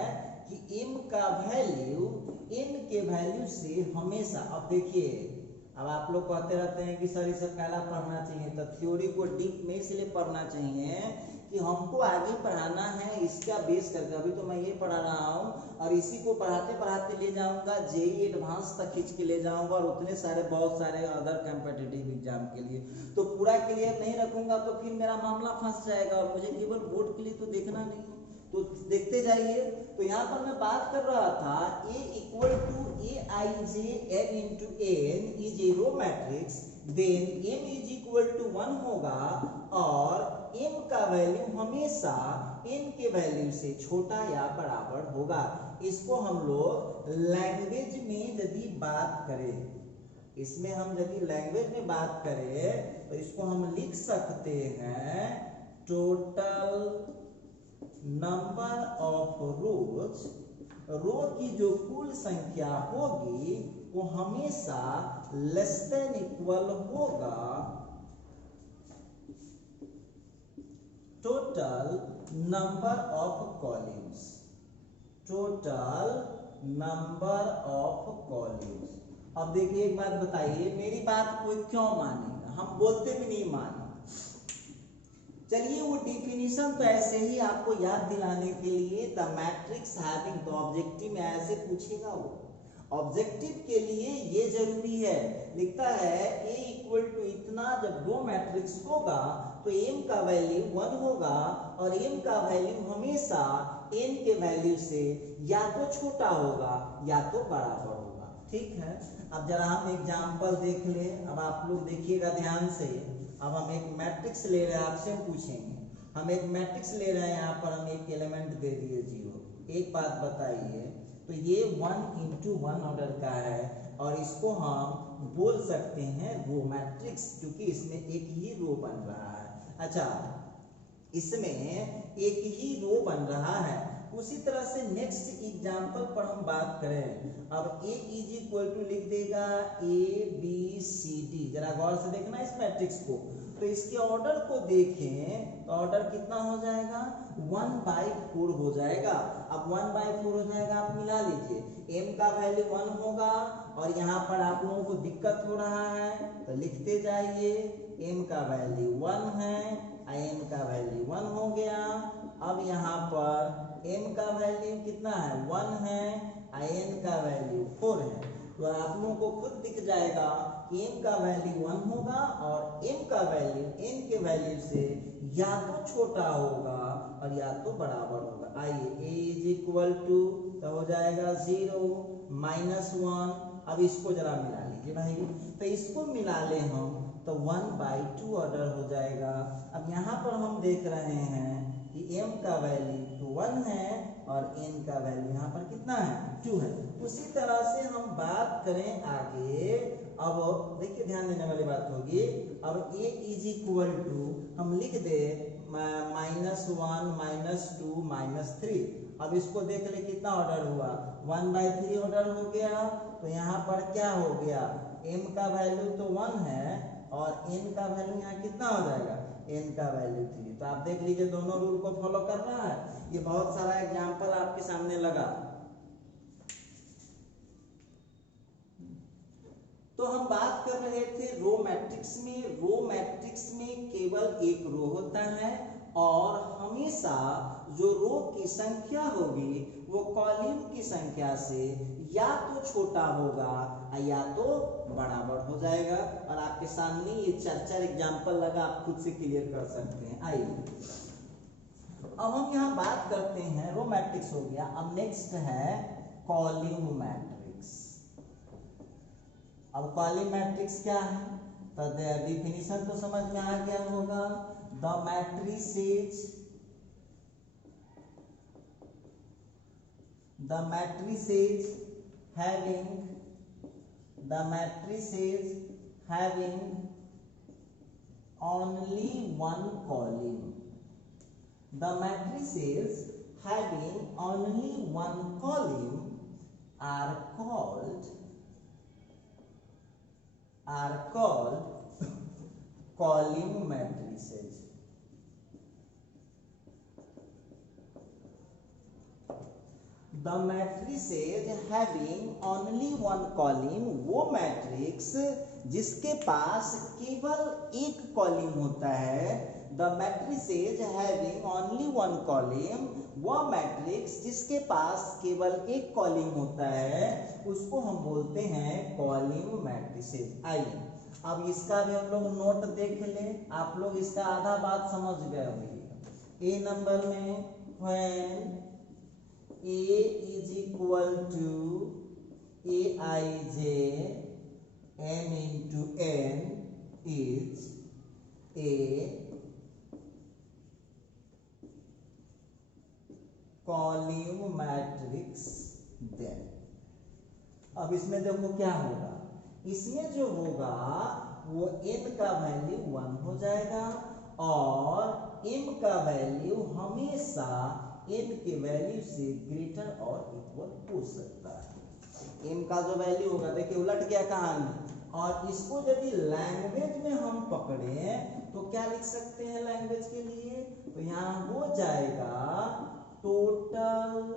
कि m का वैल्यू n के वैल्यू से हमेशा, अब देखिए, अब आप लोग कहते रहते हैं कि सर इसे पहला पढ़ना चाहिए, तो थ्योरी को डीप में इसलिए पढ़ना चाहिए कि हमको आगे पढ़ाना है, इसका बेस करके। अभी तो मैं ये पढ़ा रहा हूँ और इसी को पढ़ाते पढ़ाते ले जाऊंगा, जेईई एडवांस तक खींच के ले जाऊंगा, और उतने सारे बहुत सारे अदर कॉम्पिटिटिव एग्जाम के लिए। तो पूरा क्लियर नहीं रखूंगा तो फिर मेरा मामला फंस जाएगा, और मुझे केवल बोर्ड के लिए तो देखना नहीं है, तो देखते जाइए। तो यहाँ पर मैं बात कर रहा था, a equal to aij m into n is a row matrix, then m is equal to 1 होगा, और m का वैल्यू हमेशा n के वैल्यू से छोटा या बराबर होगा। इसको हम लोग लैंग्वेज में यदि बात करें, इसमें हम यदि लैंग्वेज में बात करें तो इसको हम लिख सकते हैं टोटल नंबर ऑफ रोज, रो की जो कुल संख्या होगी वो हमेशा लेस देन इक्वल होगा total number of columns, total number of columns. अब देखिए एक बात बताइए, मेरी बात कोई क्यों मानेगा, हम बोलते भी नहीं माने। चलिए वो डिफिनीशन तो ऐसे ही आपको याद दिलाने के लिए, द मैट्रिक्स हैविंग, तो ऑब्जेक्टिव में ऐसे पूछेगा वो, ऑब्जेक्टिव के लिए ये जरूरी है। लिखता है a इक्वल टू इतना, जब रो मैट्रिक्स होगा तो m का वैल्यू 1 होगा, और m का वैल्यू हमेशा n के वैल्यू से या तो छोटा होगा या तो बराबर होगा। ठीक है, अब जरा हम एग्जाम्पल देख ले। अब आप लोग देखिएगा ध्यान से। अब हम एक मैट्रिक्स ले रहे हैं, आपसे हम पूछेंगे, हम एक मैट्रिक्स ले रहे हैं, यहाँ पर हम एक एलिमेंट दे दिए 0। एक बात बताइए, तो ये 1 into 1 ऑर्डर का है, और इसको हम बोल सकते हैं रो मैट्रिक्स, क्योंकि इसमें एक ही रो बन रहा है। अच्छा, इसमें एक ही रो बन रहा है। उसी तरह से नेक्स्ट एग्जांपल पर हम बात करें। अब a इज इक्वल टू लिख देगा ABCD, जरा गौर से देखना इस मैट्रिक्स को, तो इसके ऑर्डर को देखें तो ऑर्डर कितना हो जाएगा, 1/4 हो जाएगा। अब 1/4 हो जाएगा, आप मिला लीजिए, m का वैल्यू 1 होगा, और यहाँ पर आप लोगों को दिक्कत हो रहा है तो लिखते जाइए, m का वैल्यू 1 है, m का वैल्यू 1 हो गया, अब यहाँ पर m का वैल्यू कितना है 1 है, n का वैल्यू 4 है। तो आप लोगों को खुद दिख जाएगा कि m का वैल्यू 1 होगा और m का वैल्यू n के वैल्यू से या तो छोटा होगा और या तो बराबर होगा। आइए a इज इक्वल टू तो हो जाएगा 0 -1। अब इसको जरा मिला लीजिए भाई, तो इसको मिला ले हम तो 1/2 ऑर्डर हो जाएगा। अब यहाँ पर हम देख रहे हैं कि m का वैल्यू 1 है और n का वैल्यू यहाँ पर कितना है 2 है। उसी तरह से हम बात करें आगे, अब देखिए ध्यान देने वाली बात होगी। अब a इज इक्वल टू हम लिख दे -1 -2 -3। अब इसको देख ले कितना ऑर्डर हुआ 1/3 ऑर्डर हो गया। तो यहाँ पर क्या हो गया m का वैल्यू तो 1 है और n का वैल्यू यहाँ कितना हो जाएगा n का वैल्यू 3। तो आप देख लीजिए दोनों रूल को फॉलो कर रहा है। ये बहुत सारा एग्जांपल आपके सामने लगा। तो हम बात कर रहे थे रो मैट्रिक्स में। रो मैट्रिक्स में केवल एक रो होता है और हमेशा जो रो की संख्या होगी वो कॉलम की संख्या से या तो छोटा होगा या तो बराबर हो जाएगा। और आपके सामने ये 4 एग्जांपल लगा, आप खुद से क्लियर कर सकते हैं। आइए अब हम यहाँ बात करते हैं, रो मैट्रिक्स हो गया। अब नेक्स्ट है कॉलम मैट्रिक्स। अब कॉलम मैट्रिक्स क्या है तो डिफिनीशन तो समझ में आ गया होगा। The matrices having only one column. The matrices having only one column are called column matrices. The matrices having only one column, वो मैट्रिक्स जिसके पास केवल एक कॉलम होता है। The matrices having only one column, वो मैट्रिक्स जिसके पास केवल एक कॉलम होता है उसको हम बोलते हैं कॉलम मैट्रिसेस। आइए अब इसका भी हम लोग नोट देख लें। आप लोग इसका आधा बात समझ गए होंगे। ए नंबर में when A is equal to Aij m into n is a column matrix then। अब इसमें देखो क्या होगा, इसमें जो होगा वो n का वैल्यू 1 हो जाएगा और m का वैल्यू हमेशा n के वैल्यू से ग्रेटर और इक्वल हो सकता है। m का जो वैल्यू होगा, देखिए उलट गया कहानी। और इसको यदि लैंग्वेज में हम पकड़े तो क्या लिख सकते हैं लैंग्वेज के लिए, तो यहाँ हो जाएगा टोटल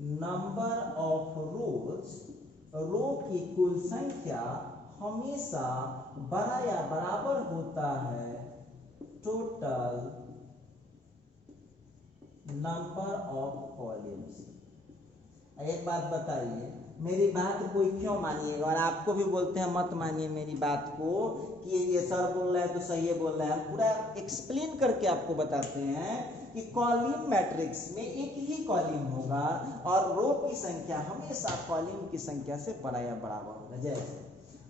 नंबर ऑफ रोज, रो की कुल संख्या हमेशा बड़ा या बराबर होता है टोटल नंबर ऑफ कॉलम्स। एक बात बताइए, मेरी बात कोई क्यों मानिएगा, और आपको भी बोलते हैं मत मानिए मेरी बात को कि ये सर बोल रहा है तो सही है बोल रहा है। हम पूरा एक्सप्लेन करके आपको बताते हैं कि कॉलम मैट्रिक्स में एक ही कॉलम होगा और रो की संख्या हमेशा कॉलम की संख्या से बड़ा या बराबर होगा। जैसे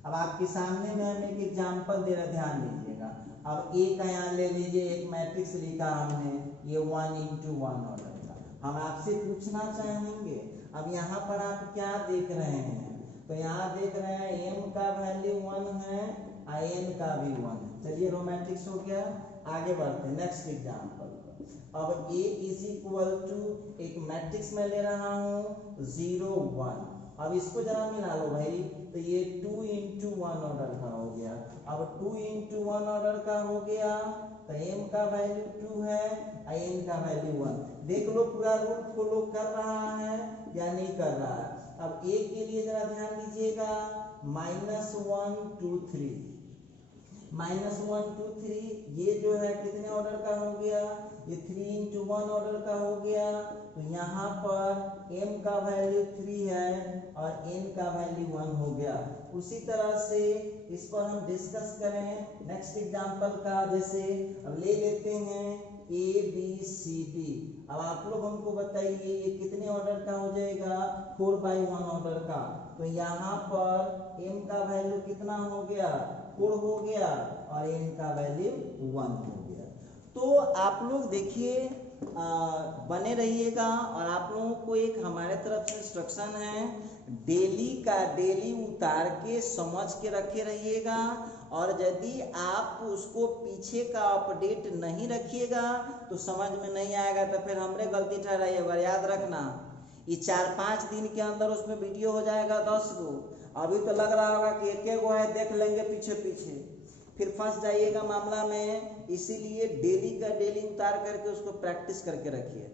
अब आपके सामने में हम एक एग्जांपल दे रहे, ध्यान दीजिएगा। अब ए का यहाँ ले लीजिए, एक मैट्रिक्स लिखा हमने, ये 1 into 1 ऑर्डर का। हम आपसे पूछना चाहेंगे, अब यहाँ पर आप क्या देख रहे हैं, तो यहाँ देख रहे हैं m का वैल्यू 1 है और n का भी 1 है। चलिए रो मैट्रिक्स हो गया, आगे बढ़ते हैं नेक्स्ट एग्जांपल। अब a इज इक्वल टू एक मैट्रिक्स में ले रहा हूँ 0 1। अब इसको जरा मिला लो भाई, तो ये 2 into 1 ऑर्डर का हो गया। अब 2 into 1 ऑर्डर का हो गया तो m का वैल्यू 2 है और n का वैल्यू 1। देख लो पूरा रूल फॉलो कर रहा है या नहीं कर रहा है। अब a के लिए जरा ध्यान दीजिएगा, -1 2 3। -1 2 3 ये जो है कितने ऑर्डर का हो गया, ये 3 × 1 ऑर्डर का हो गया। तो यहाँ पर m का वैल्यू 3 है और n का वैल्यू 1 हो गया। उसी तरह से इस पर हम डिस्कस करें नेक्स्ट एग्जांपल का, जैसे अब ले लेते हैं ABCD। अब आप लोग हमको बताइए ये कितने ऑर्डर का हो जाएगा, 4/1 ऑर्डर का। तो यहाँ पर m का वैल्यू कितना हो गया, 4 हो गया और n का वैल्यू 1 हो गया। तो आप लोग देखिए बने रहिएगा और आप लोगों को एक हमारे तरफ से इंस्ट्रक्शन है, डेली उतार के समझ के रखे रहिएगा। और यदि आप उसको पीछे का अपडेट नहीं रखिएगा तो समझ में नहीं आएगा, तो फिर हमरे गलती ठहराइएगा। याद रखना ये 4-5 दिन के अंदर उसमें वीडियो हो जाएगा 10 गो। अभी तो लग रहा होगा कि एक गो है, देख लेंगे पीछे पीछे, फिर फंस जाइएगा मामला में। इसीलिए डेली का डेली उतार करके उसको प्रैक्टिस करके रखिए।